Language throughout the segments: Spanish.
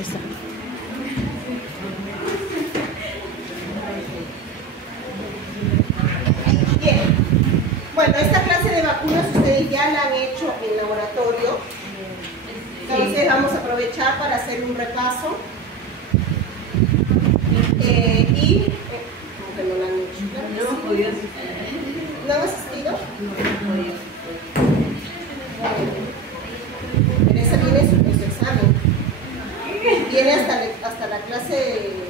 Está. Bien. Bueno, esta clase de vacunas ustedes ya la han hecho en laboratorio. Entonces vamos a aprovechar para hacer un repaso. ¿Cómo que no lo han hecho? No podía asistir. ¿No han asistido? No podía. Pero esa viene su examen. Viene hasta la clase de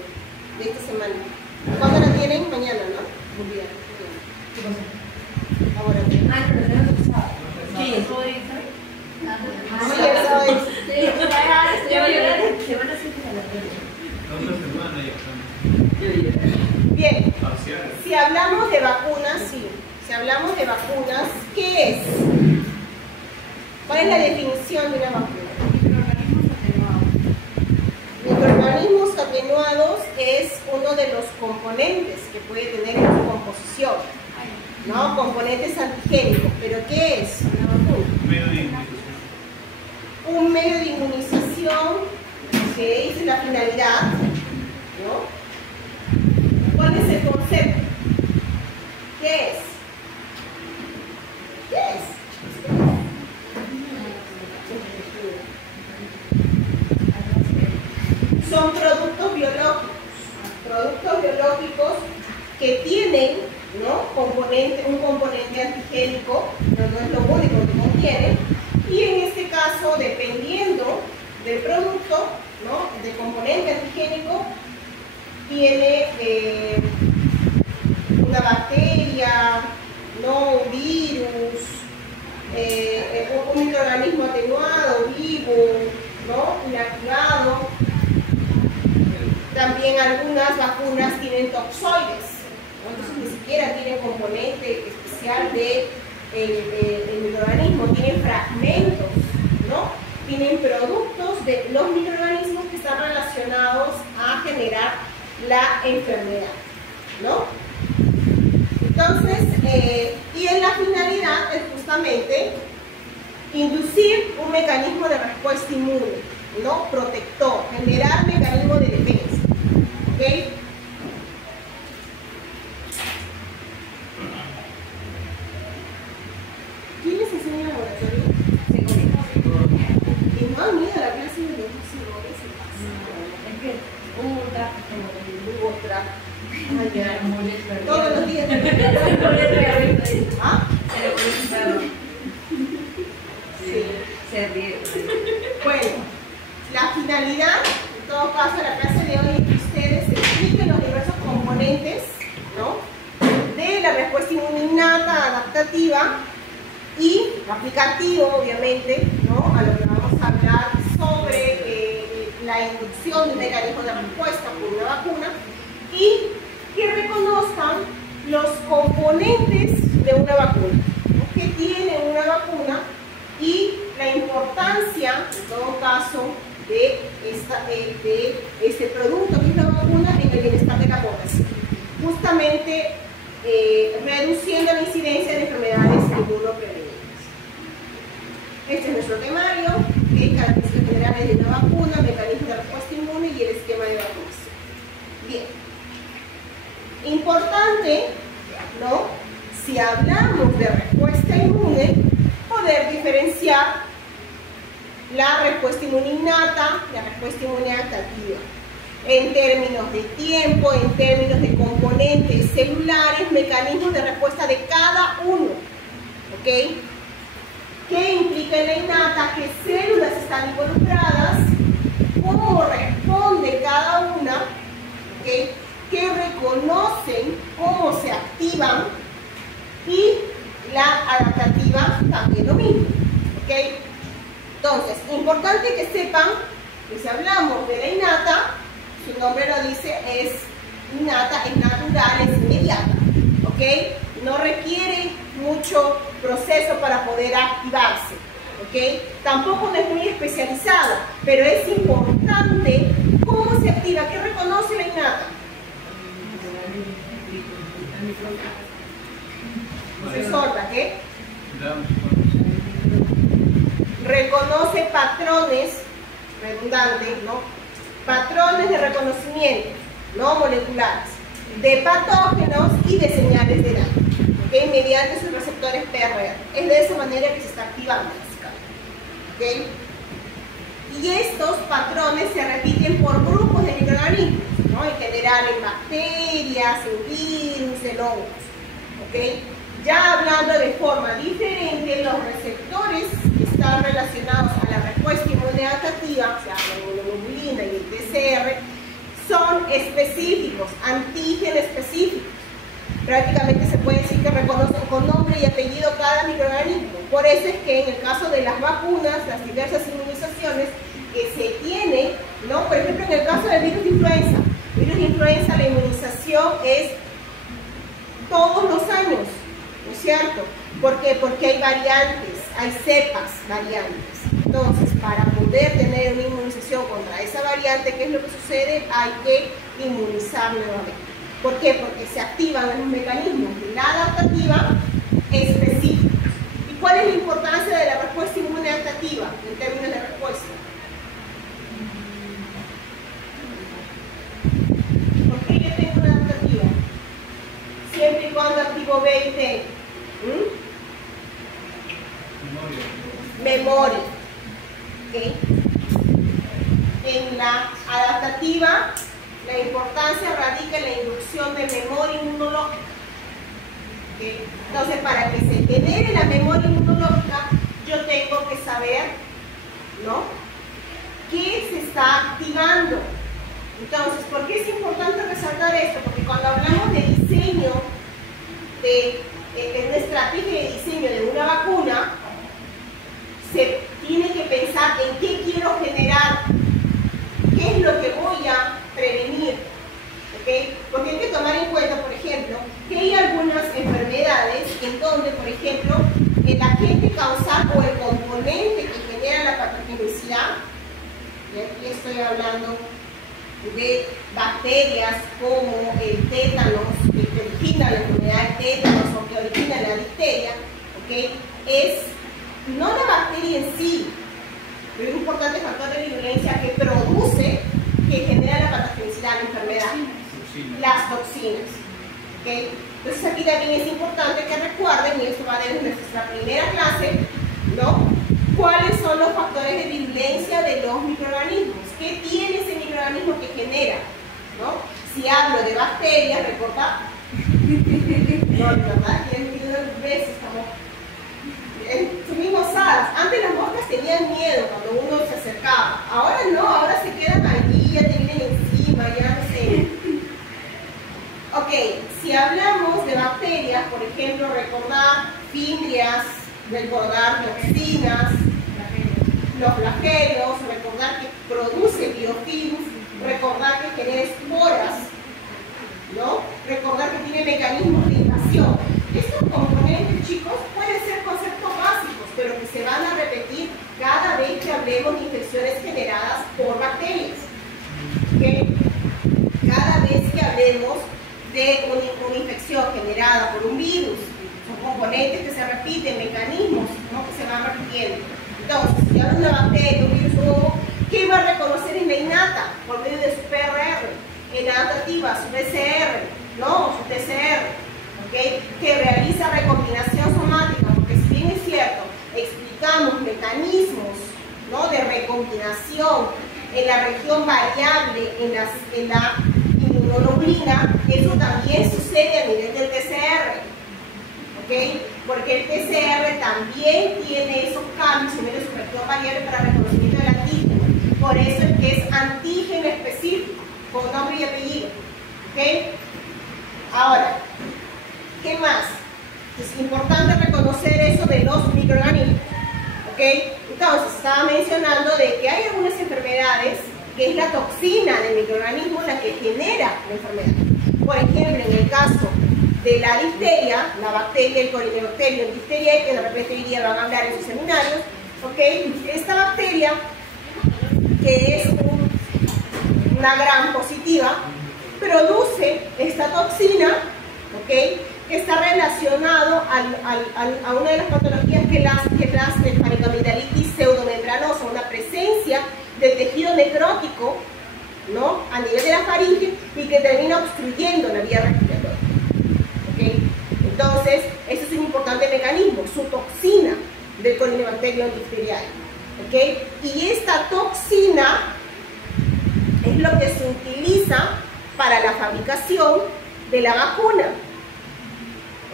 esta semana. ¿Cuándo la tienen? Mañana, ¿no? Muy bien. ¿Qué pasó? Ahora bien. Sí, soy. Oye, eso es. Se van a hacer a la tarde. La otra semana ya estamos. Bien. Parciales. Si hablamos de vacunas, sí. Si hablamos de vacunas, ¿qué es? ¿Cuál es la definición de una vacuna? Microorganismos atenuados es uno de los componentes que puede tener en su composición, ¿no? Componentes antigénicos. ¿Pero qué es una vacuna? Medio de inmunización. Un medio de inmunización, que es la finalidad, ¿no? ¿Cuál es el concepto? ¿Qué es? ¿Qué es? Son productos biológicos que tienen, ¿no? un componente antigénico, pero no es lo único que contiene, y en este caso, dependiendo del producto, ¿no? del componente antigénico, tiene una bacteria, ¿no? un virus, un microorganismo atenuado, vivo, ¿no? inactivado. También algunas vacunas tienen toxoides, ¿no? Entonces ni siquiera tienen componente especial del microorganismo, tienen fragmentos, ¿no? Tienen productos de los microorganismos que están relacionados a generar la enfermedad, ¿no? Entonces, y en la finalidad es justamente inducir un mecanismo de respuesta inmune, ¿no? Protector, generar mecanismo de defensa. ¿Ok? ¿Quién les enseña en el laboratorio? Y no han ido a la clase de los señores. Es que hubo otra. Todos los días. ¿Ah? Sí. Se ríe. Bueno, la finalidad, en todo caso, de la clase de hoy es que ustedes expliquen los diversos componentes, ¿no? de la respuesta inmune innata, adaptativa y aplicativa, obviamente, ¿no? a lo que vamos a hablar sobre la inducción de un mecanismo de respuesta por una vacuna, y que reconozcan los componentes de una vacuna, ¿no? que tiene una vacuna, y la importancia, en todo caso, de este producto que es la vacuna en el bienestar de la población, justamente reduciendo la incidencia de enfermedades inmunoprevenibles. Este es nuestro temario, características generales de una vacuna, mecanismo de respuesta inmune y el esquema de vacunación. Bien. Importante, ¿no? Si hablamos de respuesta inmune, poder diferenciar la respuesta inmune innata, la respuesta inmune adaptativa, en términos de tiempo, en términos de componentes celulares, mecanismos de respuesta de cada uno, ¿ok? ¿Qué implica en la innata? ¿Qué células están involucradas? ¿Cómo responde cada una? ¿Ok? ¿Qué reconocen? ¿Cómo se activan? Y la adaptativa también lo mismo, ¿ok? Entonces, importante que sepan que si hablamos de la innata, su nombre lo dice, es innata, es natural, es inmediata, ¿ok? No requiere mucho proceso para poder activarse, ¿ok? Tampoco no es muy especializada, pero es importante cómo se activa, qué reconoce la innata. Profesor, ¿qué? Reconoce patrones redundantes, ¿no? patrones de reconocimiento no moleculares de patógenos y de señales de daño, ¿okay? Mediante sus receptores PRR. Es de esa manera que se está activando, ¿okay? Y estos patrones se repiten por grupos de microorganismos, ¿no? En general en bacterias, en virus, en hongos, ¿okay? Ya hablando de forma diferente, los receptores que están relacionados a la respuesta inmunológica, o sea, la inmunoglobulina y el TCR, son específicos, antígenos específicos. Prácticamente se puede decir que reconocen con nombre y apellido cada microorganismo. Por eso es que en el caso de las vacunas, las diversas inmunizaciones que se tiene, ¿no? Por ejemplo, en el caso del virus de influenza, la inmunización es todos los años, ¿no es cierto? ¿Por qué? Porque hay variantes, hay cepas variantes. Entonces, para poder tener una inmunización contra esa variante, ¿qué es lo que sucede? Hay que inmunizar nuevamente. ¿Por qué? Porque se activan los mecanismos de la adaptativa específicos. ¿Y cuál es la importancia de la respuesta inmune adaptativa en términos de respuesta? ¿Por qué yo tengo una adaptativa? Siempre y cuando activo 20. Memoria. ¿Okay? En la adaptativa, la importancia radica en la inducción de memoria inmunológica. ¿Okay? Entonces, para que se genere la memoria inmunológica, yo tengo que saber, ¿no?, qué se está activando. Entonces, ¿por qué es importante resaltar esto? Porque cuando hablamos de diseño, de una estrategia de diseño de una vacuna, se tiene que pensar en qué quiero generar, qué es lo que voy a prevenir, ¿okay? Porque hay que tomar en cuenta, por ejemplo, que hay algunas enfermedades en donde, por ejemplo, el agente causal o el componente que genera la patogenicidad, y aquí estoy hablando de bacterias como el tétanos, que origina la enfermedad de tétanos o que origina la difteria, ¿okay? Es no la bacteria en sí, pero un importante factor de virulencia que produce, que genera la patogenicidad, la enfermedad, las toxinas. ¿Okay? Entonces aquí también es importante que recuerden, y esto va desde nuestra primera clase, ¿no?, cuáles son los factores de virulencia de los microorganismos. ¿Qué tiene ese microorganismo que genera? ¿No? Si hablo de bacterias, recuerda, no, ¿verdad? ¿Quién veces como subimos osadas? Antes las moscas tenían miedo cuando uno se acercaba. Ahora no, ahora se quedan allí, ya te vienen encima, ya no sé. Ok, si hablamos de bacterias, por ejemplo, recordar fimbrias, recordar toxinas, los flagelos, recordar que produce biofilms, recordar que genera esporas, ¿no? Recordar que tiene mecanismos de invasión. Estos componentes, chicos, pueden ser conceptos básicos, pero que se van a repetir cada vez que hablemos de infecciones generadas por bacterias. ¿Okay? Cada vez que hablemos de una infección generada por un virus, son componentes que se repiten, mecanismos, ¿no?, que se van repitiendo. Entonces, si hablo de una bacteria, un virus, un hongo, ¿qué va a reconocer en la innata? Por medio de su PRR, en la adaptativa, su PCR, ¿no?, su TCR, ¿okay?, que realiza recombinación somática, porque si bien es cierto, explicamos mecanismos, ¿no?, de recombinación en la región variable, en la inmunoglobulina, eso también sucede a nivel del TCR. ¿Okay? Porque el PCR también tiene esos cambios en medio de su región variable para reconocimiento del antígeno. Por eso es que es antígeno específico, con nombre y apellido. ¿Okay? Ahora, ¿qué más? Es importante reconocer eso de los microorganismos. ¿Okay? Entonces, estaba mencionando de que hay algunas enfermedades que es la toxina del microorganismo la que genera la enfermedad. Por ejemplo, en el caso de la difteria, la bacteria, el Corynebacterium diphtheriae, que de repente hoy día van a hablar en sus seminarios, ¿okay? Esta bacteria, que es una gram positiva, produce esta toxina, ¿okay?, que está relacionado a una de las patologías que es el panicoamigdalitis pseudomembranosa, una presencia de tejido necrótico ¿no? A nivel de la faringe y que termina obstruyendo la vía respiratoria. ¿Okay? Entonces, ese es un importante mecanismo, su toxina del Corynebacterium diphtheriae. ¿Okay? Y esta toxina es lo que se utiliza para la fabricación de la vacuna.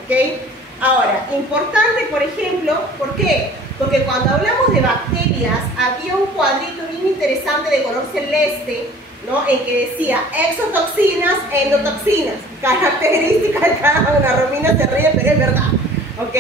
¿Okay? Ahora, importante, por ejemplo, ¿por qué? Porque cuando hablamos de bacterias, había un cuadrito bien interesante de color celeste, ¿no? En que decía exotoxinas, endotoxinas, características de cada una. Romina se ríe, pero es verdad. ¿Ok?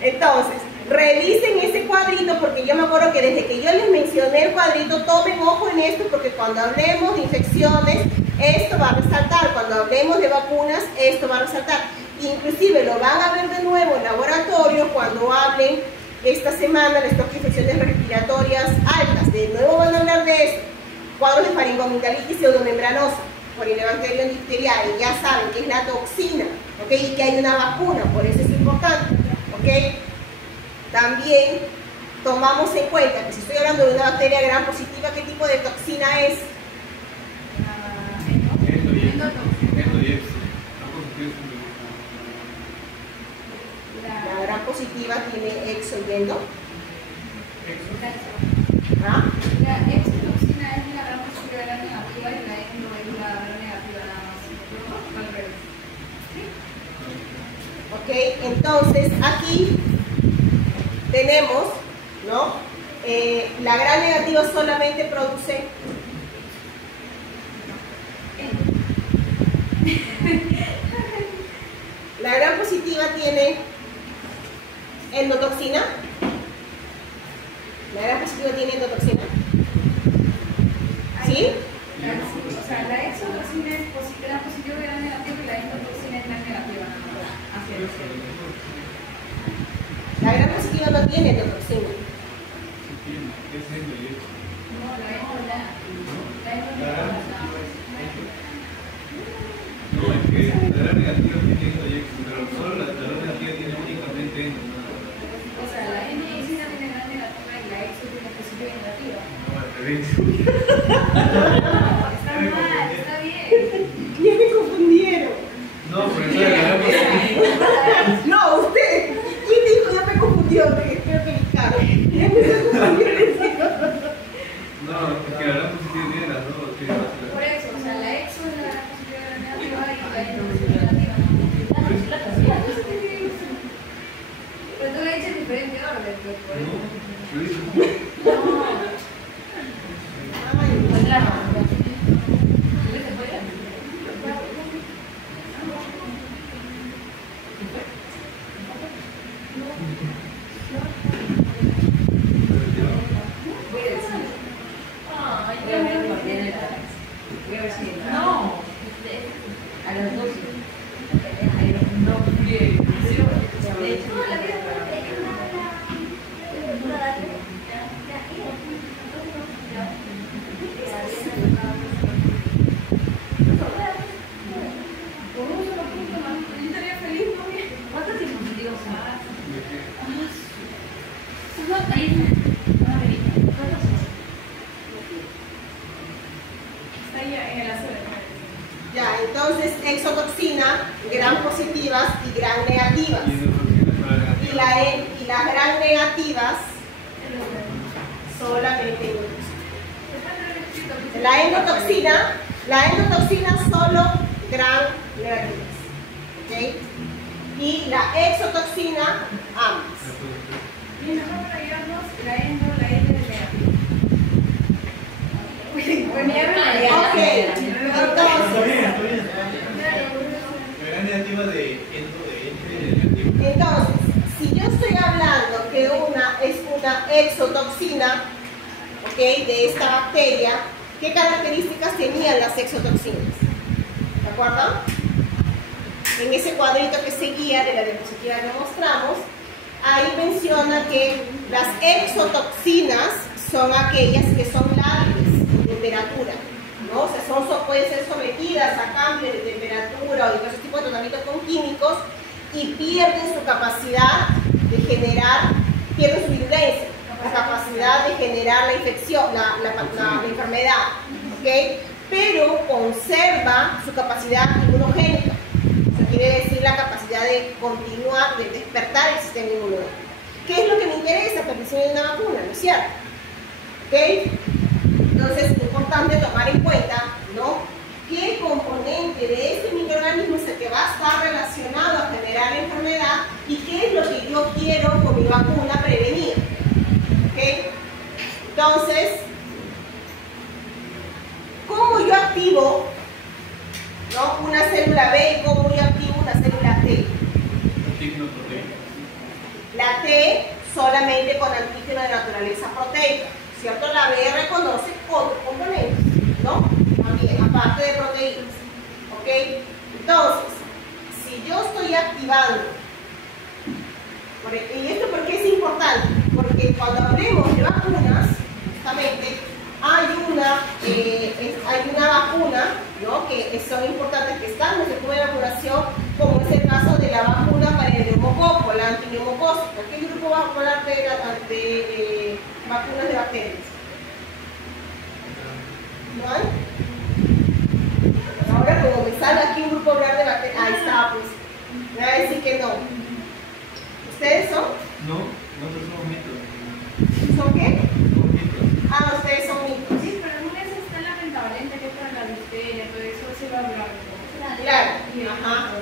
Entonces, revisen ese cuadrito, porque yo me acuerdo que desde que yo les mencioné el cuadrito, tomen ojo en esto, porque cuando hablemos de infecciones, esto va a resaltar. Cuando hablemos de vacunas, esto va a resaltar. Inclusive lo van a ver de nuevo en laboratorio cuando hablen esta semana de estas infecciones respiratorias altas. De nuevo van a hablar de eso. Cuadros de faringomindalitis pseudomembranosa, Corynebacterium diphtheriae, ya saben que es la toxina, ¿ok? Y que hay una vacuna, por eso es importante, ¿ok? También tomamos en cuenta que si estoy hablando de una bacteria gram positiva, ¿qué tipo de toxina es? La gram positiva tiene exo y endo. ¿Ah? La exotoxina es la gran positiva gram negativa y la endo es la gram negativa nada más. Al revés. ¿Sí? Ok, ¿Sí? entonces aquí tenemos, ¿no? La gram negativa solamente produce la gram positiva tiene endotoxina. La gram positiva tiene endotoxina. ¿Sí? O sea, la exotoxina es gram positivo y gram negativo y la endotoxina es gram negativa. Así es. La gram positiva no tiene endotoxina. No, la endo No, es que la gram negativa tiene endo y exo, pero solo la gram negativa tiene únicamente endo. o sea, la endotoxina tiene gram negativa y la exo tiene positiva y negativa. No, al revés. Está mal, está bien. ¿Quién me confundieron? No, pero eso es la gram positiva. No, usted. ¿Quién dijo? Ya me confundió, porque espero que me cague. Ya me confundió. No, es que la gram positiva tiene las dos. Por eso, o sea, la exo es la gram positiva y gram negativa y la endotoxina negativa. Pero tú lo has dicho en diferente orden, pues por eso. No. A los 12. No quiere. De hecho, ¿cuánto tiempo te digo? Está ahí en el azul. Ya, entonces exotoxina, gram positivas y gram negativas. Y las gram negativas solamente endotoxina. La endotoxina solo gram negativas. ¿Ok? Y la exotoxina ambas. Y mejor para llevarnos la endo, la L de negativa. Ok, entonces. La gram negativa de endo de negativo. Entonces, si yo estoy hablando que una es una exotoxina, ¿ok? De esta bacteria, ¿qué características tenían las exotoxinas? ¿De acuerdo? En ese cuadrito que seguía de la diapositiva que mostramos, ahí menciona que las exotoxinas son aquellas que son lábiles en temperatura, ¿no? O sea, pueden ser sometidas a cambios de temperatura o diversos tipos de tratamientos con químicos y pierden su capacidad de generar, pierden su virulencia, la capacidad de generar la infección, la enfermedad, ¿ok? Pero conserva su capacidad inmunogénica. Eso quiere decir la capacidad de continuar, de despertar el sistema inmunológico. ¿Qué es lo que me interesa para el diseño de una vacuna? ¿No es cierto? ¿Ok? Entonces es importante tomar en cuenta, ¿no?, qué componente de este microorganismo es el que va a estar relacionado a generar la enfermedad y qué es lo que yo quiero con mi vacuna prevenir. ¿Ok? Entonces, ¿cómo yo activo, ¿no?, una célula B y cómo yo activo una célula T? La T solamente con antígeno de naturaleza proteica, ¿cierto? La B reconoce otros componentes, ¿no?, también, aparte de proteínas. ¿Ok? Entonces, si yo estoy activando, y esto porque es importante, porque cuando hablemos de vacunas, justamente, hay una vacuna, ¿no?, que son importantes, que están en nuestro plan de vacunación, como es el caso de la vacuna para el neumococo, la antineumocócica. ¿Qué grupo va a hablar de vacunas de bacterias? ¿No hay? Ahora, como me sale aquí un grupo a hablar de bacterias, ahí está, pues, me va a decir que no. ¿Ustedes son? No, nosotros somos mitos. ¿Son qué? Somos mitos. Ah, ustedes son mitos. Sí, pero no es está en la pentavalente que es para la difteria, todo eso se va a hablar. Claro, ajá,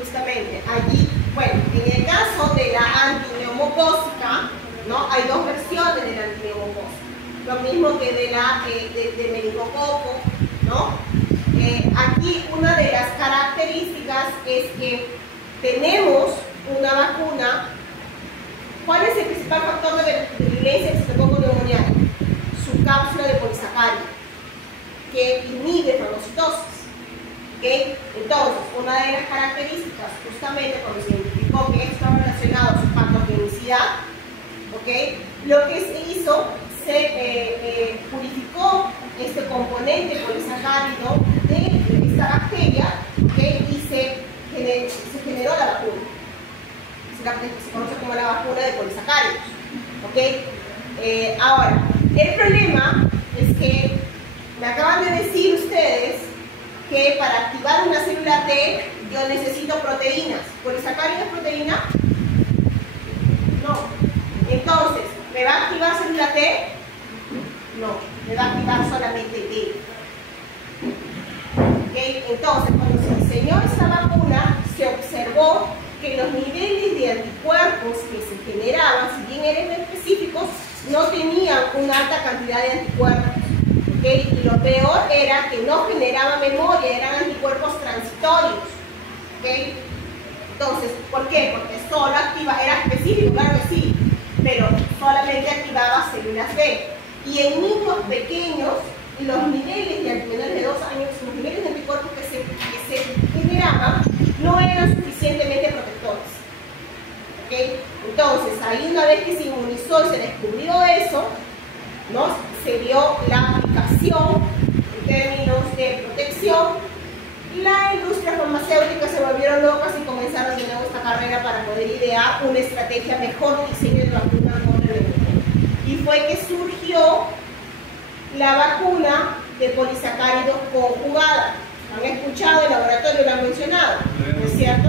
justamente. Allí, bueno, en el caso de la antineumocócica, ¿no?, hay dos versiones de la antineumocócica. Lo mismo que de la de meningococo, ¿no? Aquí una de las características es que tenemos una vacuna. ¿Cuál es el principal factor de virulencia del Staphylococcus pneumoniae? Su cápsula de polisacárido, que inhibe fagocitosis. ¿Okay? Entonces, una de las características, justamente cuando se identificó que esto estaba relacionado a su patogenicidad, ¿okay?, lo que se hizo, se purificó este componente polisacárido de esta bacteria, ¿okay?, y se generó la vacuna. Se conoce como la vacuna de polisacáridos. ¿Okay? Ahora, el problema es que me acaban de decir ustedes que para activar una célula T yo necesito proteínas. ¿Polisacárido es proteína? No. Entonces, ¿me va a activar célula T? No, me va a activar solamente T. ¿Okay? Entonces, cuando se diseñó esta vacuna, se observó que los niveles de anticuerpos que se generaban, si bien eran específicos, no tenían una alta cantidad de anticuerpos. ¿Okay? Y lo peor era que no generaban memoria, eran anticuerpos transitorios. ¿Okay? Entonces, ¿por qué? Porque solo era específico, claro que sí, pero solamente activaba células B. Y en niños pequeños, los niveles de menores de 2 años, los niveles de anticuerpos que se generaban no eran suficientemente protectores. ¿Okay? Entonces, ahí una vez que se inmunizó y se descubrió eso, ¿no?, se vio la aplicación en términos de protección. La industria farmacéutica se volvieron locas y comenzaron de nuevo esta carrera para poder idear una estrategia mejor de diseño de vacuna contra el virus. Y fue que surgió la vacuna de polisacáridos conjugada. ¿Han escuchado? El laboratorio lo han mencionado, ¿no es cierto?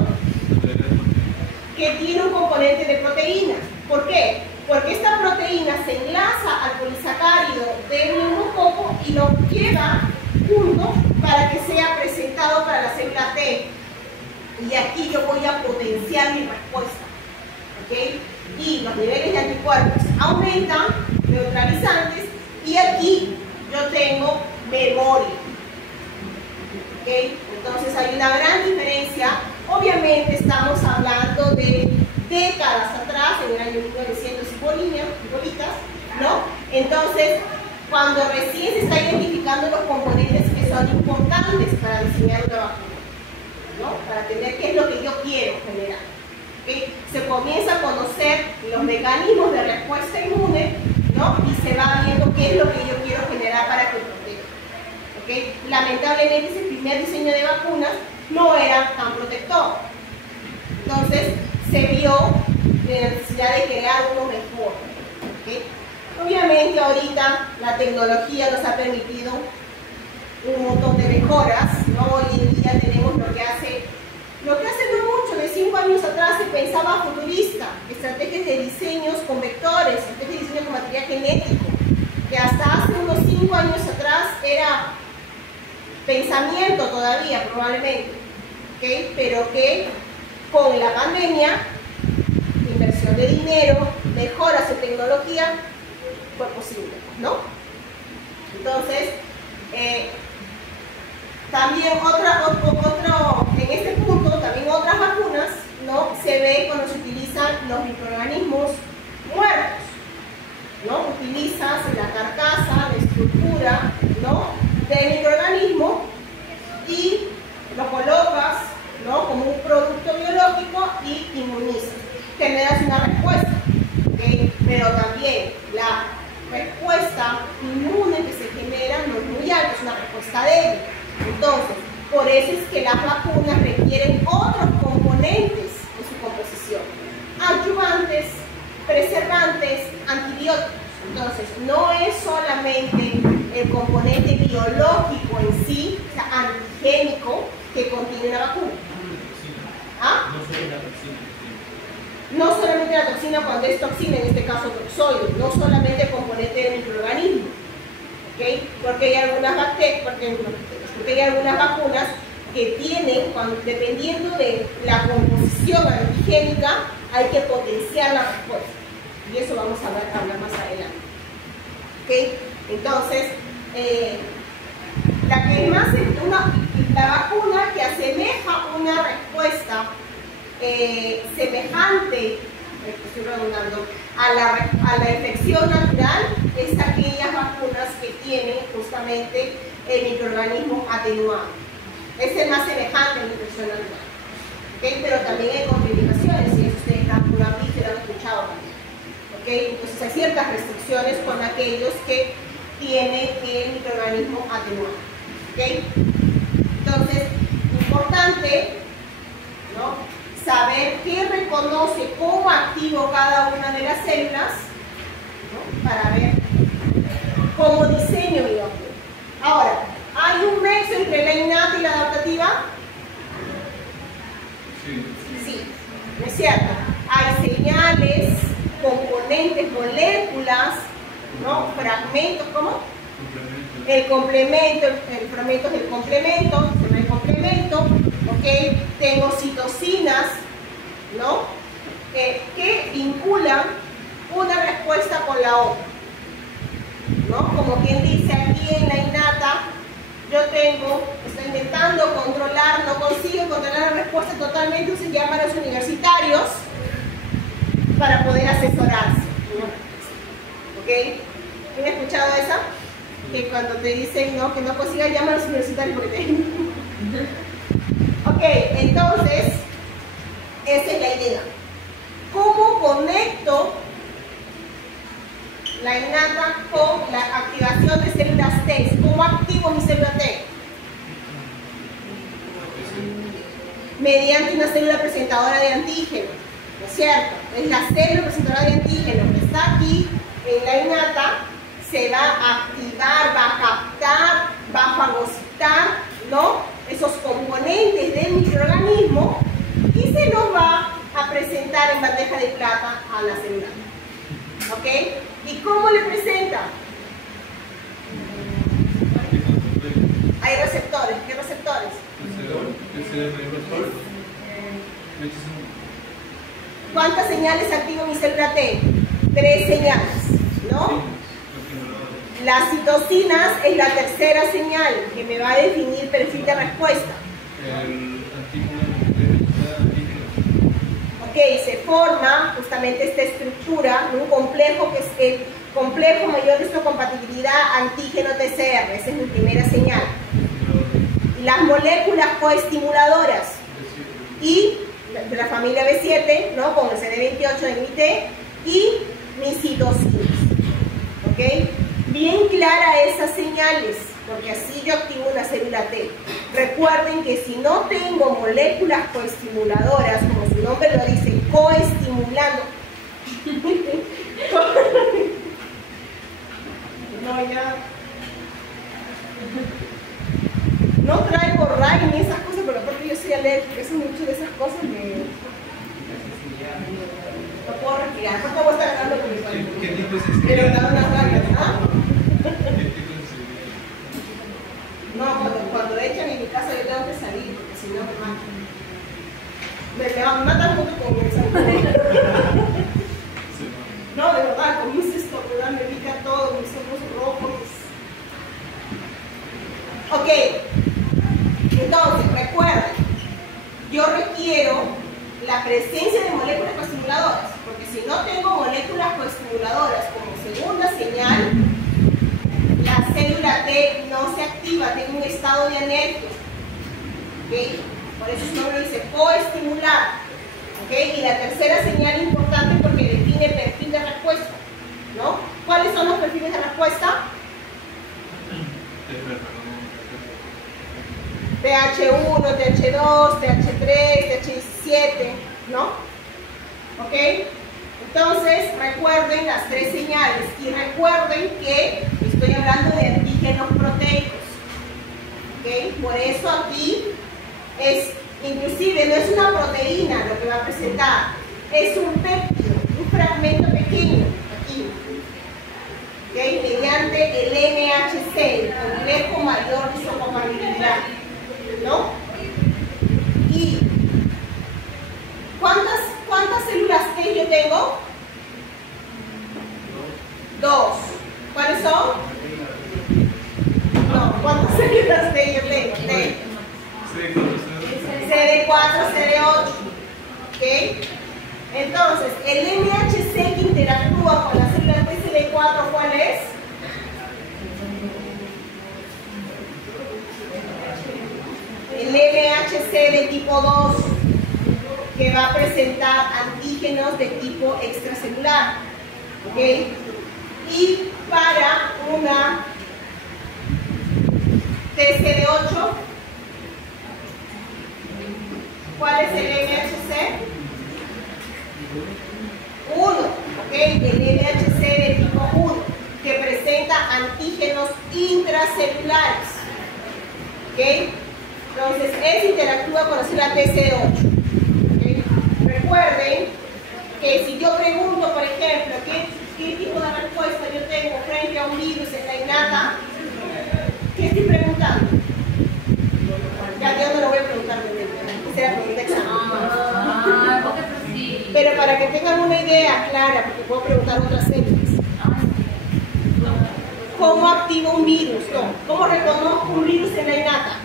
Que tiene un componente de proteínas. ¿Por qué? Porque esta proteína se enlaza al polisacárido del neumococo y lo lleva junto para que sea presentado para la célula T. Y aquí yo voy a potenciar mi respuesta. ¿Okay? Y los niveles de anticuerpos aumentan, neutralizantes, y aquí yo tengo memoria. ¿Okay? Entonces hay una gran diferencia. Obviamente estamos hablando de décadas atrás, en el año 1900 y bolitas, ¿no? Entonces, cuando recién se está identificando los componentes que son importantes para diseñar una vacuna, ¿no?, para tener qué es lo que yo quiero generar. ¿Okay? Se comienza a conocer los mecanismos de respuesta inmune, ¿no?, y se va viendo qué es lo que yo quiero generar para que proteja. ¿Okay? Lamentablemente ese primer diseño de vacunas no era tan protector. Entonces se vio la necesidad de crear uno mejor. ¿Okay? Obviamente ahorita la tecnología nos ha permitido un montón de mejoras, ¿no? Hoy en día tenemos lo que hace no mucho, de 5 años atrás se pensaba futurista, estrategias de diseños con vectores, estrategias de diseño con material genético, que hasta hace unos 5 años atrás era pensamiento todavía probablemente, ¿okay? Pero que con la pandemia, inversión de dinero, mejoras en tecnología, fue posible, ¿no? Entonces, también en este punto, también otras vacunas, ¿no? Se ve cuando se utilizan los microorganismos muertos, ¿no? Utilizas la carcasa, la estructura, ¿no? Del microorganismo y lo colocas, ¿no? Como un producto biológico y inmunizas. Generas una respuesta, ¿okay? Pero también la respuesta inmune que se genera no es muy alta, es una respuesta débil. Entonces, por eso es que las vacunas requieren otros componentes en su composición: adyuvantes, preservantes, antibióticos. Entonces, no es solamente el componente biológico en sí, o sea, antigénico, que contiene una vacuna. ¿Ah? No solamente la toxina cuando es toxina, en este caso toxoide, no solamente el componente del microorganismo, ¿okay? Porque hay algunas bacterias, porque hay algunas vacunas que tienen, dependiendo de la composición antigénica, hay que potenciar la respuesta. Y eso vamos a hablar más adelante. ¿Okay? Entonces, la que más la vacuna que asemeja una respuesta semejante, estoy redundando, a la infección natural, es aquellas vacunas que tienen justamente el microorganismo atenuado. Es el más semejante a la infección natural. ¿Okay? Pero también hay contraindicaciones, y eso ustedes lo han visto y lo han escuchado también. ¿Okay? Entonces hay ciertas restricciones con aquellos que tienen el microorganismo atenuado. ¿Okay? Entonces, importante, ¿no?, saber qué reconoce como activo cada una de las células, ¿no?, para ver cómo diseño mi vacuna. Ahora, ¿hay un nexo entre la innata y la adaptativa? Sí, ¿no es cierto? Hay señales, componentes, moléculas, ¿no?, fragmentos, ¿cómo? El complemento, el fragmento es el complemento, se llama el complemento, ¿ok? Tengo citocinas, ¿no?, que vinculan una respuesta con la otra, ¿no? Como quien dice aquí en la innata, yo estoy intentando controlar, no consigo controlar la respuesta totalmente, se llama a los universitarios para poder asesorarse, ¿no? ¿Ok? ¿Quién ha escuchado esa? Que cuando te dicen, ¿no?, que no consigas, llamar a los universitarios porque te... Ok, entonces, esa es la idea. ¿Cómo conecto la innata con la activación de células T? ¿Cómo activo mi célula T? Mediante una célula presentadora de antígeno, ¿no es cierto? Es la célula presentadora de antígeno que está aquí en la innata, se va a activar, va a captar, va a fagocitar, ¿no?, esos componentes del microorganismo y se los va a presentar en bandeja de plata a la célula. ¿Ok? ¿Y cómo le presenta? Hay receptores. ¿Qué receptores? ¿Cuántas señales activa mi célula T? 3 señales, ¿no? Las citocinas es la tercera señal que me va a definir perfil de respuesta. Ok, se forma justamente esta estructura, un complejo que es el complejo mayor de histocompatibilidad antígeno-TCR, esa es mi primera señal. Y las moléculas coestimuladoras y de la familia B7, ¿no?, con el CD28 de mi T y mis citocinas. ¿Ok? Bien clara esas señales, porque así yo activo una célula T. Recuerden que si no tengo moléculas coestimuladoras, como su nombre lo dice, coestimulando, no Ay, ni esas cosas, pero aparte yo soy alérgica, eso mucho de esas cosas me... No puedo respirar, no puedo estar hablando con mi padre. ¿Qué tipo de Pero sensibilidad? da unas ganas, ¿ah? ¿Qué tipo de sensibilidad? No, cuando echan en mi casa yo tengo que salir, porque si no me matan. Me matan junto con el salud. No, de verdad, comienza esto, me pica todo, mis ojos rojos. Ok, entonces, recuerden, yo requiero la presencia de moléculas coestimuladoras, porque si no tengo moléculas coestimuladoras como segunda señal, la célula T no se activa, tengo un estado de anergia. ¿Okay? Por eso su nombre dice coestimular. ¿Okay? Y la tercera señal importante porque define el perfil de respuesta, ¿no? ¿Cuáles son los perfiles de respuesta? TH1, TH2, TH3, TH17, ¿no? ¿Ok? Entonces, recuerden las tres señales y recuerden que estoy hablando de antígenos proteicos. ¿Ok? Por eso aquí es, inclusive no es una proteína lo que va a presentar, es un péptido, un fragmento pequeño, aquí. ¿Ok? Mediante el MHC, el complejo mayor de isocompatibilidad, ¿no? Y ¿cuántas células T yo tengo? Dos. ¿Cuáles son? No, ¿cuántas células T yo tengo? T. CD4, CD8. ¿Ok? Entonces, el MHC que interactúa con la célula T CD4, ¿cuál es? El MHC de tipo 2, que va a presentar antígenos de tipo extracelular. ¿Ok? Y para una TCD8, ¿cuál es el MHC? 1, ¿ok? El MHC de tipo 1, que presenta antígenos intracelulares. ¿Ok? Entonces, ese interactúa con la célula TCD8. ¿Okay? Recuerden que si yo pregunto, por ejemplo, ¿qué tipo de respuesta yo tengo frente a un virus en la innata? ¿Qué estoy preguntando? Ya yo no lo voy a preguntar de nuevo. Esa es la pregunta examen. Pero para que tengan una idea clara, porque puedo preguntar otras células. ¿Cómo activo un virus? No. ¿Cómo reconozco un virus en la innata?